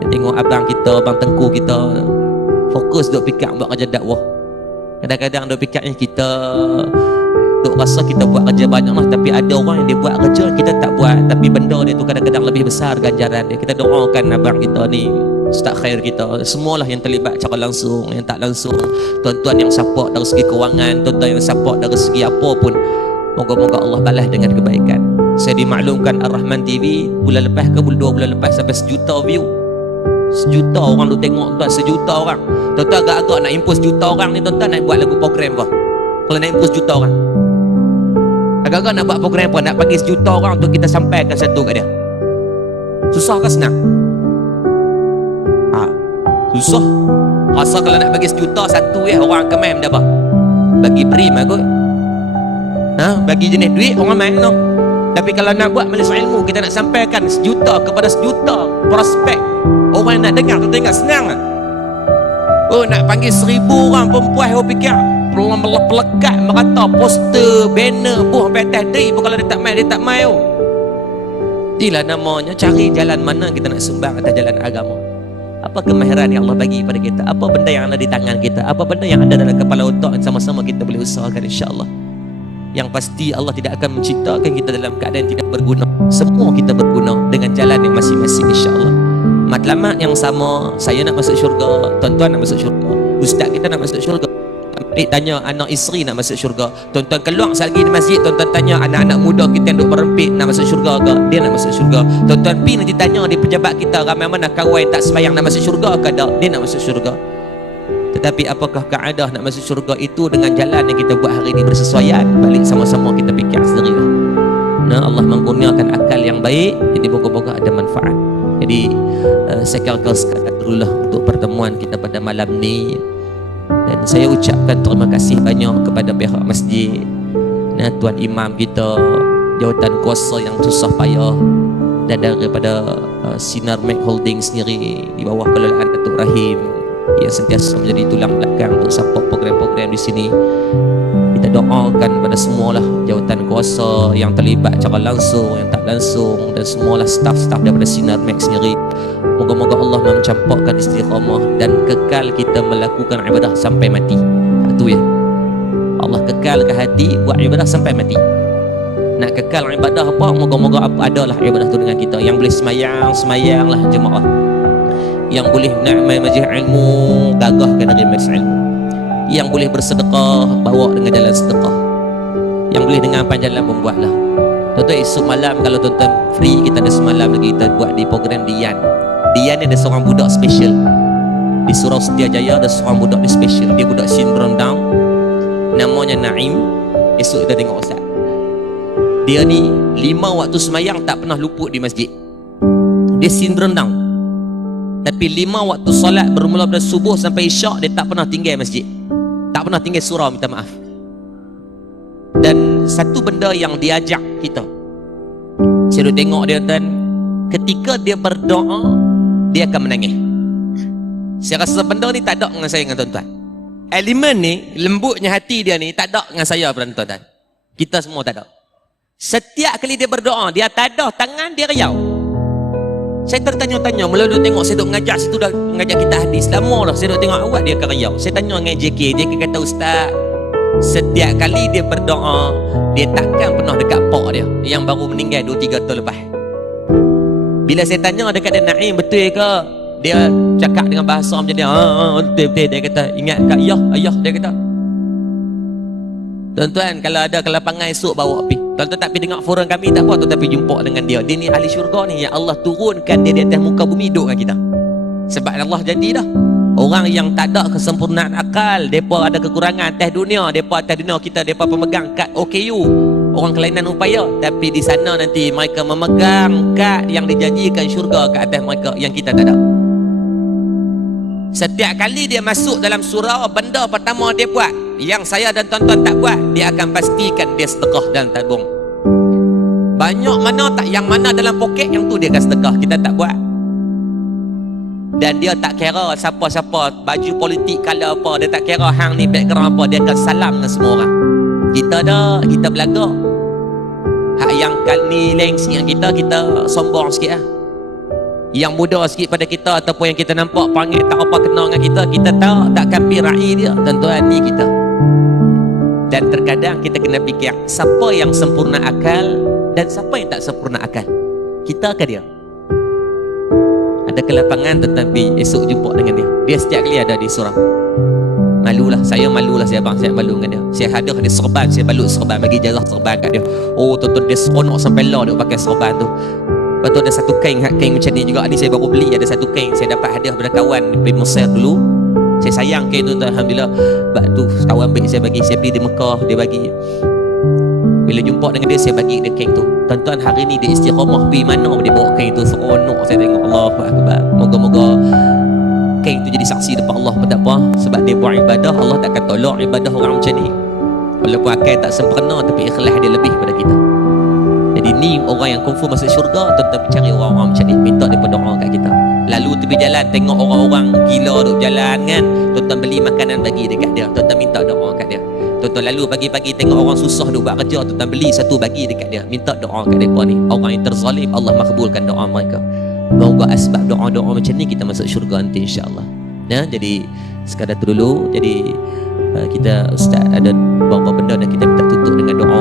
Kita tengok abang kita, abang Tengku kita fokus duk fikir buat kerja dakwah. Kadang-kadang duk fikirnya kita duk rasa kita buat kerja banyak lah, tapi ada orang yang dia buat kerja kita tak buat, tapi benda dia tu kadang-kadang lebih besar ganjaran dia. Kita doakan abang kita ni, Ustaz Khair kita, semualah yang terlibat secara langsung, yang tak langsung, tuan-tuan yang support dari segi kewangan, tuan-tuan yang support dari segi apa pun, moga-moga Allah balas dengan kebaikan. Saya dimaklumkan Ar-Rahman TV bulan lepas ke 2 bulan lepas sampai 1 juta view. 1 juta orang tu tengok, tuan, 1 juta orang. Tuan-tuan agak-agak nak impose 1 juta orang ni, tuan-tuan nak buat lagu program apa? Kalau nak impose 1 juta orang, agak-agak nak buat program apa? Nak bagi 1 juta orang untuk kita sampaikan satu kat dia. Susah ke senang? Susah. Rasa kalau nak bagi 1 juta satu orang akan main benda apa? Bagi prim aku. Bagi jenis duit orang main no. Tapi kalau nak buat majlis ilmu, kita nak sampaikan 1 juta kepada 1 juta prospek orang nak dengar, tu tengok senang kan? Nak panggil 1,000 orang perempuan, aku fikir pelekat merata poster, banner, buah atas diri pun kalau dia tak main. Inilah namanya cari jalan mana kita nak sumbang atas jalan agama. Apa kemahiran yang Allah bagi pada kita, apa benda yang ada di tangan kita, apa benda yang ada dalam kepala otak, sama-sama kita boleh usahakan insya-Allah. Yang pasti Allah tidak akan menciptakan kita dalam keadaan tidak berguna. Semua kita berguna dengan jalan yang masing-masing, insya-Allah. Matlamat yang sama, saya nak masuk syurga, tuan-tuan nak masuk syurga, ustaz kita nak masuk syurga. Adik tanya anak isteri nak masuk syurga, tuan-tuan keluar sekali di masjid, tuan-tuan tanya anak-anak muda kita yang duk berempit nak masuk syurga ke? Dia nak masuk syurga. Tuan-tuan pi nanti tanya di pejabat kita, ramai mana kawan tak sembahyang nak masuk syurga ke tak? Dia nak masuk syurga. Tetapi apakah kaedah nak masuk syurga itu dengan jalan yang kita buat hari ini bersesuaian? Balik sama-sama kita fikir sendirilah. Nah, Allah mengkurniakan akal yang baik, jadi moga-moga ada manfaat. Jadi saya kira sekadar dululah untuk pertemuan kita pada malam ni. Dan saya ucapkan terima kasih banyak kepada pihak masjid, tuan imam kita, jawatan kuasa yang susah payah, dan daripada Sinar Mac Holding sendiri di bawah kelolaan Datuk Rahim yang sentiasa menjadi tulang belakang untuk support program-program di sini. Kita doakan pada semualah jawatan kuasa yang terlibat secara langsung, yang tak langsung, dan semualah staff-staff daripada Sinar Mac sendiri. Moga-moga Allah mencampurkan istiqamah dan kekal kita melakukan ibadah sampai mati. Itu ya. Allah kekalkan hati buat ibadah sampai mati. Nak kekal ibadah apa? Moga-moga apa adalah ibadah tu dengan kita. Yang boleh semayang, semayanglah jemaah. Yang boleh nak majlis ilmu, gagahkan dari majlis ilmu. Yang boleh bersedekah, bawa dengan jalan sedekah. Yang boleh dengan panjalan membuatlah. Tuan-tuan esok malam kalau tuan-tuan free, kita ada semalam lagi kita buat di program Dian. Dian ni ada seorang budak special di Surau Setiajaya, ada seorang budak ni special. Dia budak sindrom Down, namanya Naim. Esok kita tengok ustaz. Dia ni 5 waktu semayang tak pernah luput di masjid. Dia sindrom Down, tapi 5 waktu solat bermula pada subuh sampai isyak dia tak pernah tinggal masjid, tak pernah tinggal surau, minta maaf. Dan satu benda yang diajak kita, saya duk tengok dia kan, ketika dia berdoa dia akan menangis. Saya rasa benda ni tak ada dengan saya dengan tuan-tuan. Elemen ni, lembutnya hati dia ni tak ada dengan saya tuan-tuan. Kita semua tak ada. Setiap kali dia berdoa, dia tak ada tangan, dia riau. Saya tertanya-tanya, mula duk tengok, saya duk mengajar situ, dah mengajar kita hadis lama dah, saya duk tengok awak dia akan riau. Saya tanya dengan JK kata ustaz, setiap kali dia berdoa, dia takkan pernah dekat pak dia yang baru meninggal 2-3 tahun lepas. Bila saya tanya dekat dia, Naim betul ke? Dia cakap dengan bahasa macam dia, betul-betul. Dia kata, ingat kat ayah, dia kata. Tuan-tuan, kalau ada kelapangan esok bawa pergi. Tuan-tuan tak pergi dengar forum kami, tak apa, tuan-tuan pergi jumpa dengan dia. Dia ni ahli syurga ni, yang Allah turunkan dia di atas muka bumi duduk dengan kita. Sebab Allah janji dah, orang yang tak ada kesempurnaan akal, mereka ada kekurangan atas dunia, mereka atas dunia kita, mereka pemegang kad OKU, orang kelainan upaya, tapi di sana nanti mereka memegang kad yang dijanjikan syurga ke atas mereka yang kita tak ada. Setiap kali dia masuk dalam surau, benda pertama dia buat yang saya dan tuan-tuan tak buat, dia akan pastikan dia sedekah dan tabung. Banyak mana tak, yang mana dalam poket yang tu dia akan sedekah, kita tak buat. Dan dia tak kira siapa-siapa, baju politik kala apa, dia tak kira hang ni background apa, dia akan salam dengan semua orang. Kita dah, kita belagak. Hak yang kali lain sikit yang kita sombong sikit lah. Yang muda sikit pada kita ataupun yang kita nampak panggil tak apa kenal dengan kita takkan pirai dia. Tuan-tuan, ni kita. Dan terkadang kita kena fikir, siapa yang sempurna akal dan siapa yang tak sempurna akal? Kita ke dia? Ada kelapangan tetapi esok jumpa dengan dia. Dia setiap kali ada di surau. Malulah, saya malulah, saya abang, saya malu dengan dia. Saya hadir di serban, saya balut serban, bagi jarah serban kat dia. Oh, tuan-tuan, dia seronok sampai lah dia pakai serban tu. Lepas tu ada satu kain macam ni juga. Ni saya baru beli, ada satu kain saya dapat hadiah daripada kawan di Mesir dulu. Saya sayang kain tu, alhamdulillah. Sebab tu kawan baik saya bagi, saya beli di Mekah, dia bagi. Bila jumpa dengan dia, saya bagi dia kain tu. Tuan-tuan, hari ni dia istiqamah pergi mana dia bawa kain tu, seronok saya tengok. Allahu Akbar. Moga-moga kain tu jadi saksi depan Allah. Tak apa, sebab dia buat ibadah, Allah takkan tolak ibadah orang macam ni. Walaupun akal tak sempurna, tapi ikhlas dia lebih pada kita. Jadi ni orang yang confirm masuk syurga. Tuan-tuan cari orang-orang macam ni, minta dia berdoa kat kita. Lalu tepi jalan tengok orang-orang gila duk jalan kan, tuan-tuan beli makanan bagi dekat dia, tuan-tuan minta doa kat dia. Tuan-tuan lalu pagi-pagi tengok orang susah duk buat kerja, tuan-tuan beli satu bagi dekat dia, minta doa kat mereka ni. Orang yang terzalim, Allah makbulkan doa mereka. Moga asbab doa-doa macam ni kita masuk syurga nanti insya-Allah. Nah, jadi sekadar tu dulu. Jadi kita ustaz ada beberapa benda dan kita minta tutup dengan doa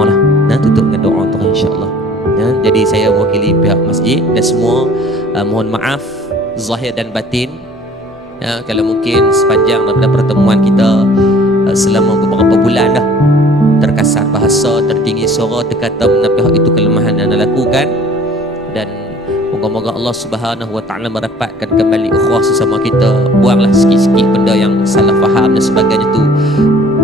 Jadi saya mewakili pihak masjid dan semua mohon maaf zahir dan batin ya, kalau mungkin sepanjang daripada pertemuan kita selama beberapa bulan dah terkasar bahasa, tertinggi suara, terkata mana pihak itu kelemahan yang anda lakukan, dan moga-moga Allah Subhanahu wa taala merapatkan kembali ukhuwah sesama kita. Buanglah sikit-sikit benda yang salah faham dan sebagainya tu.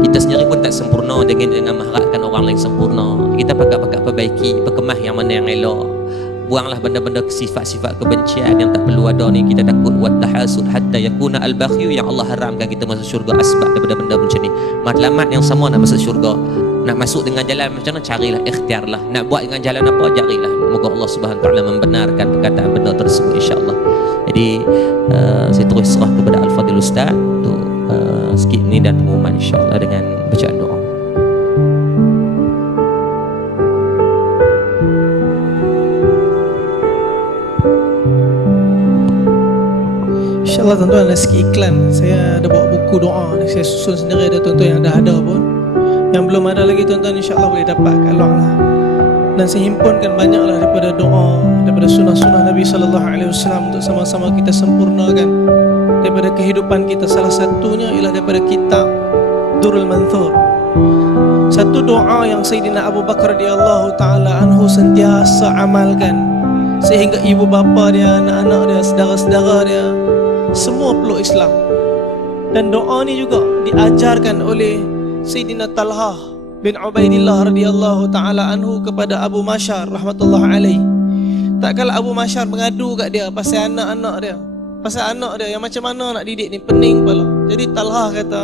Kita sendiri pun tak sempurna dengan mengharapkan orang lain sempurna. Kita pakat-pakat perbaiki, perkemah yang mana yang elok. Buanglah benda-benda sifat-sifat kebencian yang tak perlu ada ni. Kita takut wattahasud hatta yakuna al-baghyu, yang Allah haramkan kita masuk syurga asbab daripada benda macam ni. Matlamat yang sama nak masuk syurga. Nak masuk dengan jalan macam mana, carilah, ikhtiarlah. Nak buat dengan jalan apa, carilah. Moga Allah Subhanahu wa taala membenarkan perkataan benda tersebut insya-Allah. Jadi saya terus serah kepada Al-Fadhil Ustaz untuk sikit ni dan pengumuman insya-Allah dengan bacaan doa. InsyaAllah tuan-tuan, ada sikit iklan. Saya ada bawa buku doa ni, saya susun sendiri. Ada tuan-tuan yang dah ada pun, yang belum ada lagi tuan-tuan insyaAllah boleh dapat kat luar lah. Dan saya himpunkan banyaklah daripada doa, daripada sunnah-sunnah Nabi SAW untuk sama-sama kita sempurnakan daripada kehidupan kita. Salah satunya ialah daripada kitab Durrul Manthur. Satu doa yang Sayyidina Abu Bakar radhiyallahu ta'ala anhu sentiasa amalkan, sehingga ibu bapa dia, anak-anak dia, saudara-saudara dia semua peluk Islam. Dan doa ni juga diajarkan oleh Sayyidina Talhah bin Ubaidillah radhiyallahu ta'ala anhu kepada Abu Mashar rahmatullah alaih. Tak kala Abu Mashar mengadu kat dia pasal anak-anak dia, pasal anak dia yang macam mana nak didik ni, pening kepala. Jadi Talhah kata,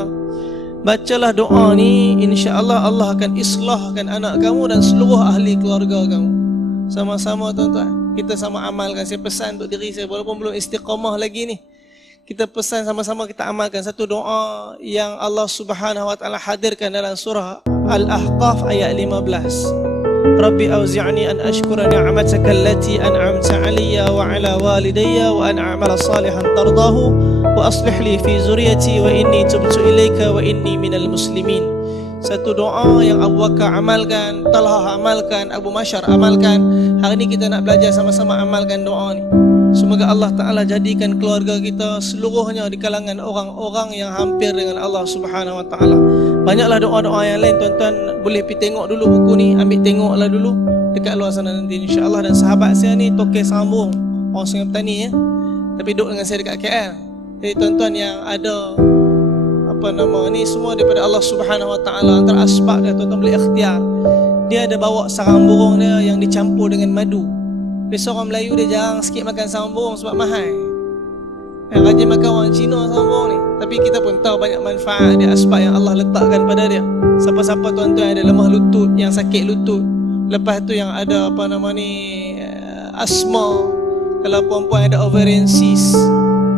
bacalah doa ni, insya-Allah Allah akan islahkan anak kamu dan seluruh ahli keluarga kamu. Sama-sama tuan-tuan, kita sama amalkan. Saya pesan untuk diri saya, walaupun belum istiqamah lagi ni, kita pesan sama-sama kita amalkan satu doa yang Allah Subhanahu wa taala hadirkan dalam surah Al-Ahqaf ayat 15. Rabbi auzi'ni an ashkura ni'mataka allati an'amta 'alayya wa 'ala walidayya wa an a'mala salihan tardahu wa aslih li fi zurriyyati wa inni tubtu ilaika wa inni minal muslimin. Satu doa yang Abu Bakar amalkan, Talhah amalkan, Abu Mashar amalkan. Hari ini kita nak belajar sama-sama amalkan doa ni. Semoga Allah Ta'ala jadikan keluarga kita seluruhnya di kalangan orang-orang yang hampir dengan Allah Subhanahu Wa Ta'ala. Banyaklah doa-doa yang lain tuan-tuan, boleh pergi tengok dulu buku ni, ambil tengoklah dulu dekat luar sana nanti insya-Allah. Dan sahabat saya ni Tokeh Sambung, orang Sungai Petani ya, tapi duduk dengan saya dekat KL. Jadi tuan-tuan yang ada apa nama ni, semua daripada Allah Subhanahu Wa Ta'ala. Antara asbab dia tuan-tuan boleh ikhtiar, dia ada bawa sarang burung dia yang dicampur dengan madu. Biasa orang Melayu dia jarang sikit makan sarang burung sebab mahal. Yang rajin makan orang Cina sarang burung ni. Tapi kita pun tahu banyak manfaat dia, asbab yang Allah letakkan pada dia. Siapa-siapa tuan-tuan ada lemah lutut, yang sakit lutut, lepas tu yang ada apa nama ni, asma, kalau perempuan ada ovarian cyst,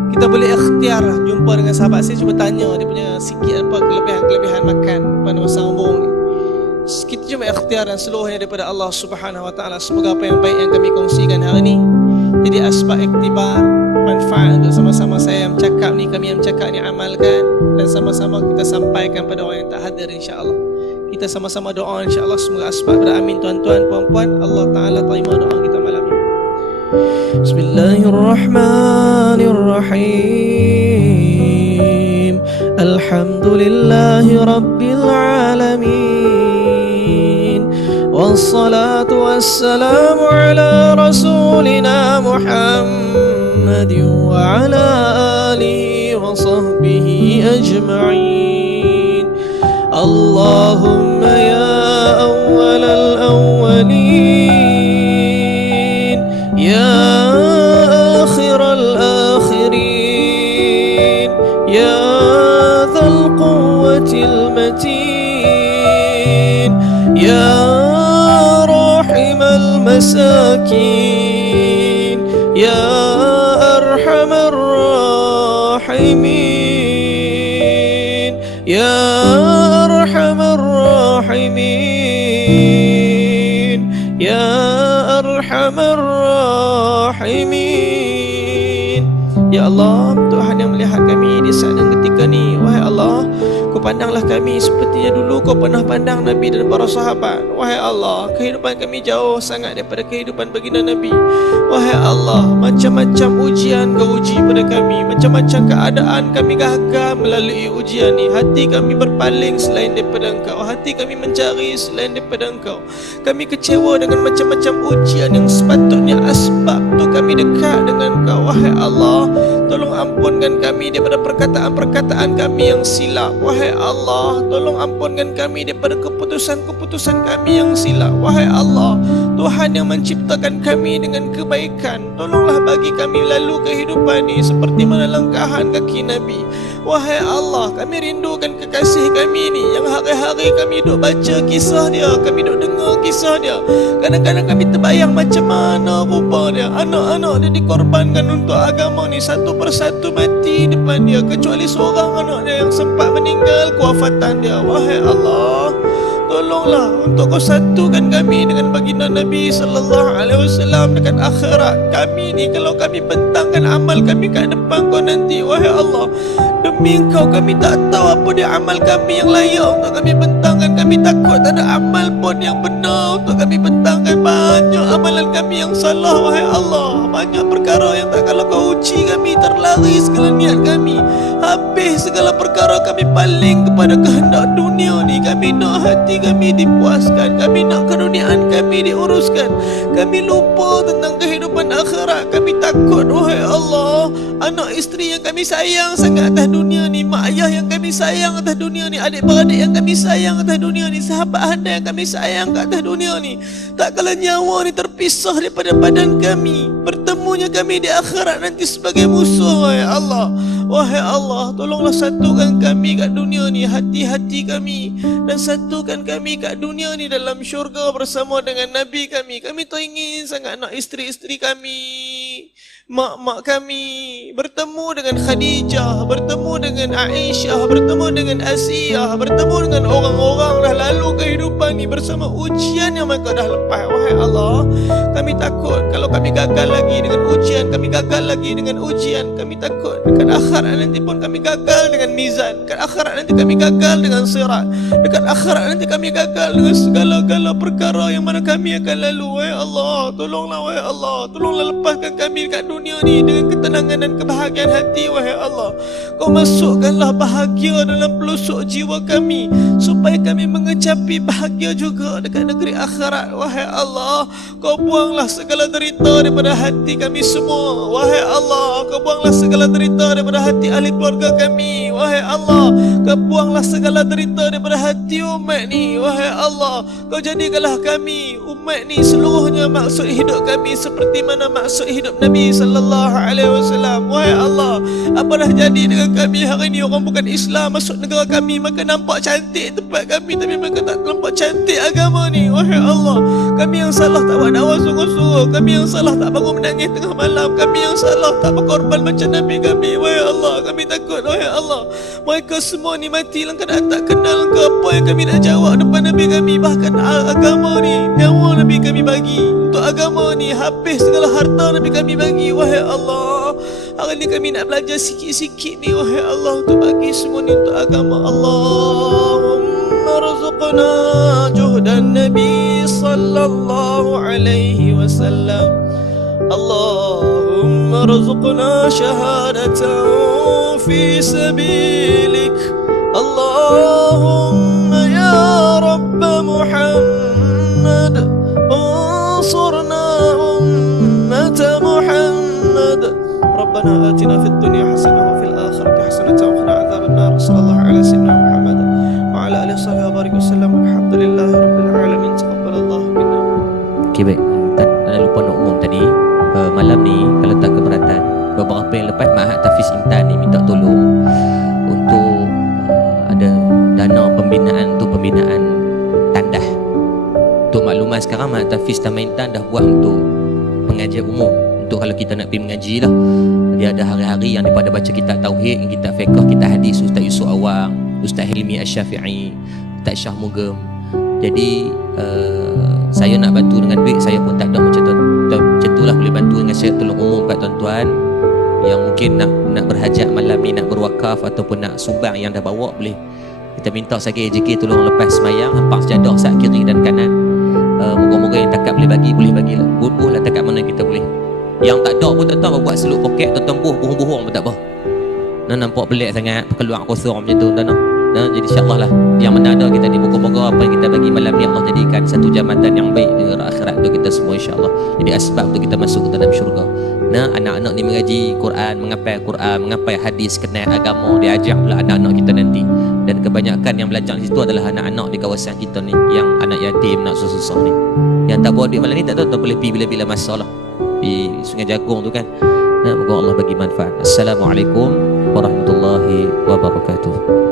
kita boleh ikhtiar lah, jumpa dengan sahabat saya, cuba tanya dia punya sikit apa kelebihan-kelebihan makan pada sarang burung ni. Kita cuma ikhtiar dan seluruhnya daripada Allah Subhanahu Wa Ta'ala. Semoga apa yang baik yang kami kongsikan hari ini jadi asbab iktibar, manfaat untuk sama-sama saya yang bercakap ni, kami yang bercakap ni amalkan, dan sama-sama kita sampaikan pada orang yang tak hadir insya-Allah. Kita sama-sama doa insya-Allah semoga asbab beramin tuan-tuan, puan-puan. Allah Ta'ala terima doa kita malam ini. Bismillahirrahmanirrahim. Alhamdulillahi Rabbil Alamin. والصلاة والسلام على رسولنا محمد وعلى آله وصحبه أجمعين. اللهم يا أول الأولين، يا آخر الآخرين، يا ذا القوة المتين، يا المساكين، يا أرحم الراحمين، يا أرحم الراحمين، يا أرحم الراحمين. Ya Allah, Tuhan yang melihat kami di saat dan ketika ni, wahai Allah, kepada pandanglah kami seperti yang dulu kau pernah pandang Nabi dan para sahabat. Wahai Allah, kehidupan kami jauh sangat daripada kehidupan baginda Nabi. Wahai Allah, macam-macam ujian kau uji pada kami, macam-macam keadaan kami gagal melalui ujian ni. Hati kami berpaling selain daripada Engkau, hati kami mencari selain daripada Engkau. Kami kecewa dengan macam-macam ujian yang sepatutnya asbab tu kami dekat dengan Engkau. Wahai Allah, tolong ampunkan kami daripada perkataan-perkataan kami yang silap. Wahai Allah, tolong ampunkan kami daripada keputusan-keputusan kami yang silap. Wahai Allah, Tuhan yang menciptakan kami dengan kebaikan, tolonglah bagi kami lalu kehidupan ini seperti mana langkahan kaki Nabi. Wahai Allah, kami rindukan kekasih kami ini yang hari-hari kami duk baca kisah dia, kami duk dengar kisah dia. Kadang-kadang kami terbayang macam mana rupa dia. Anak-anak dia dikorbankan untuk agama ni, satu persatu mati depan dia, kecuali seorang anak dia yang sempat meninggal kewafatan dia. Wahai Allah, tolonglah untuk kau satukan kami dengan baginda Nabi sallallahu alaihi wasallam dekat akhirat. Kami ni kalau kami bentangkan amal kami kat depan kau nanti, wahai Allah, demi Engkau kami tak tahu apa dia amal kami yang layak untuk kami bentangkan. Kami takut tak ada amal pun yang benar untuk kami bentangkan. Banyak amalan kami yang salah, wahai Allah. Banyak perkara yang tak kalau kau uji kami, terlari segala niat kami, habis segala perkara kami paling kepada kehendak dunia ni. Kami nak hati kami dipuaskan, kami nak keduniaan kami diuruskan, kami lupa tentang kehidupan akhirat. Kami takut, wahai Allah, anak isteri yang kami sayang sangat atas dunia ni, mak ayah yang kami sayang atas dunia ni, adik-beradik yang kami sayang atas dunia ni, sahabat anda yang kami sayang kat atas dunia ni, tak kala nyawa ni terpisah daripada badan kami, bertemunya kami di akhirat nanti sebagai musuh. Wahai Allah, wahai Allah, tolonglah satukan kami kat dunia ni, hati-hati kami, dan satukan kami kat dunia ni dalam syurga bersama dengan Nabi kami. Kami tu ingin sangat nak isteri-isteri kami, mak-mak kami bertemu dengan Khadijah, bertemu dengan Aisyah, bertemu dengan Asiyah, bertemu dengan orang-orang dah lalu kehidupan ni bersama ujian yang mereka dah lepas. Wahai Allah, kami takut kalau kami gagal lagi dengan ujian, kami gagal lagi dengan ujian, kami takut dekat akhirat nanti pun kami gagal dengan mizan, dekat akhirat nanti kami gagal dengan sirat, dekat akhirat nanti kami gagal dengan segala-gala perkara yang mana kami akan lalu. Wahai Allah, tolonglah, wahai Allah, tolonglah lepaskan kami dekat dunia ni dengan ketenangan dan kebahagiaan hati. Wahai Allah, kau masukkanlah bahagia dalam pelusuk jiwa kami supaya kami mengecapi bahagia juga dekat negeri akhirat. Wahai Allah, kau buanglah segala derita daripada hati kami semua. Wahai Allah, kau buanglah segala derita daripada hati ahli keluarga kami. Wahai Allah, kau buanglah segala derita daripada hati umat ni. Wahai Allah, kau jadikanlah kami umat ni seluruhnya maksud hidup kami seperti mana maksud hidup Nabi sallallahu alaihi wasallam. Wahai Allah, apa dah jadi dengan kami hari ni? Orang bukan Islam masuk negara kami, maka nampak cantik tempat kami, tapi mereka tak nampak cantik agama ni. Wahai Allah, kami yang salah tak buat dakwah sungguh-sungguh, kami yang salah tak bangun menangis tengah malam, kami yang salah tak berkorban macam Nabi kami. Wahai Allah, kami takut, wahai Allah, mereka semua ni mati dalam keadaan tak kenal ke apa yang kami nak jawab depan Nabi kami. Bahkan agama ni, nyawa Nabi kami bagi untuk agama ni, habis segala harta Nabi kami bagi. Wahai Allah, hari ni kami nak belajar sikit-sikit ni, wahai Allah, untuk bagi semua ni untuk agama. Allahumma rzuqna juhdan Nabi sallallahu alaihi wasallam. Allahumma rzuqna syahadatan fi sabilik. Allahumma ya Rabb Muhammad انصرنا أمة محمد. ربنا آتنا في الدنيا حسنة وفي الآخرة حسنة وقنا عذاب النار. صلى الله على سيدنا محمد وعلى آله وصحبه وبارك وسلم. الحمد لله رب العالمين. تقبل الله منا. Okay, baik. Tak lupa nak umum tadi, malam ni kalau tak keberatan, beberapa yang lepas Mahat Tafiz Intan ni minta tolong untuk ada dana pembinaan, untuk pembinaan tandah. Untuk maklumat sekarang, Mahat Tafiz Taman Intan dah buat untuk pengajian umum, untuk kalau kita nak pergi mengaji lah. Dia ada hari-hari yang daripada baca kitab Tauhid, kitab Fiqh, kitab Hadis, Ustaz Yusuf Awang, Ustaz Hilmi Asy-Syafi'i, Ustaz Syah Mugam. Jadi saya nak bantu dengan duit saya pun tak ada, macam tu lah. Boleh bantu dengan saya, tolong umum kat tuan-tuan yang mungkin nak berhajat malam ni, nak berwakaf ataupun nak sumbang yang dah bawa, boleh Kita minta sakit rezeki tolong lepas semayang, hampak sejadah sat kiri dan kanan. Moga-moga yang takat boleh bagi lah. Bubuh lah takat mana kita boleh. Yang tak ada pun tuan-tuan buat seluk poket, tertempuh buhung-buhung pun tak apa. Nampak pelik sangat, keluar kosong macam tu tuan-tuan. Jadi insyaAllah lah, yang mana ada kita di buku-buku apa yang kita bagi malam ni, Allah jadikan satu jambatan yang baik di akhirat untuk kita semua insyaAllah. Jadi asbab untuk kita masuk ke dalam syurga. Anak-anak ni mengaji Quran, mengapai hadis, kenal agama, diajar pula anak-anak kita nanti. Dan kebanyakan yang belajar di situ adalah anak-anak di kawasan kita ni, yang anak yatim, nak susah-susah ni. Yang tak bawa duit malam ni tak tahu tak boleh pergi bila-bila masa lah di Sungai Jagung tu kan. Moga Allah bagi manfaat. Assalamualaikum warahmatullahi wabarakatuh.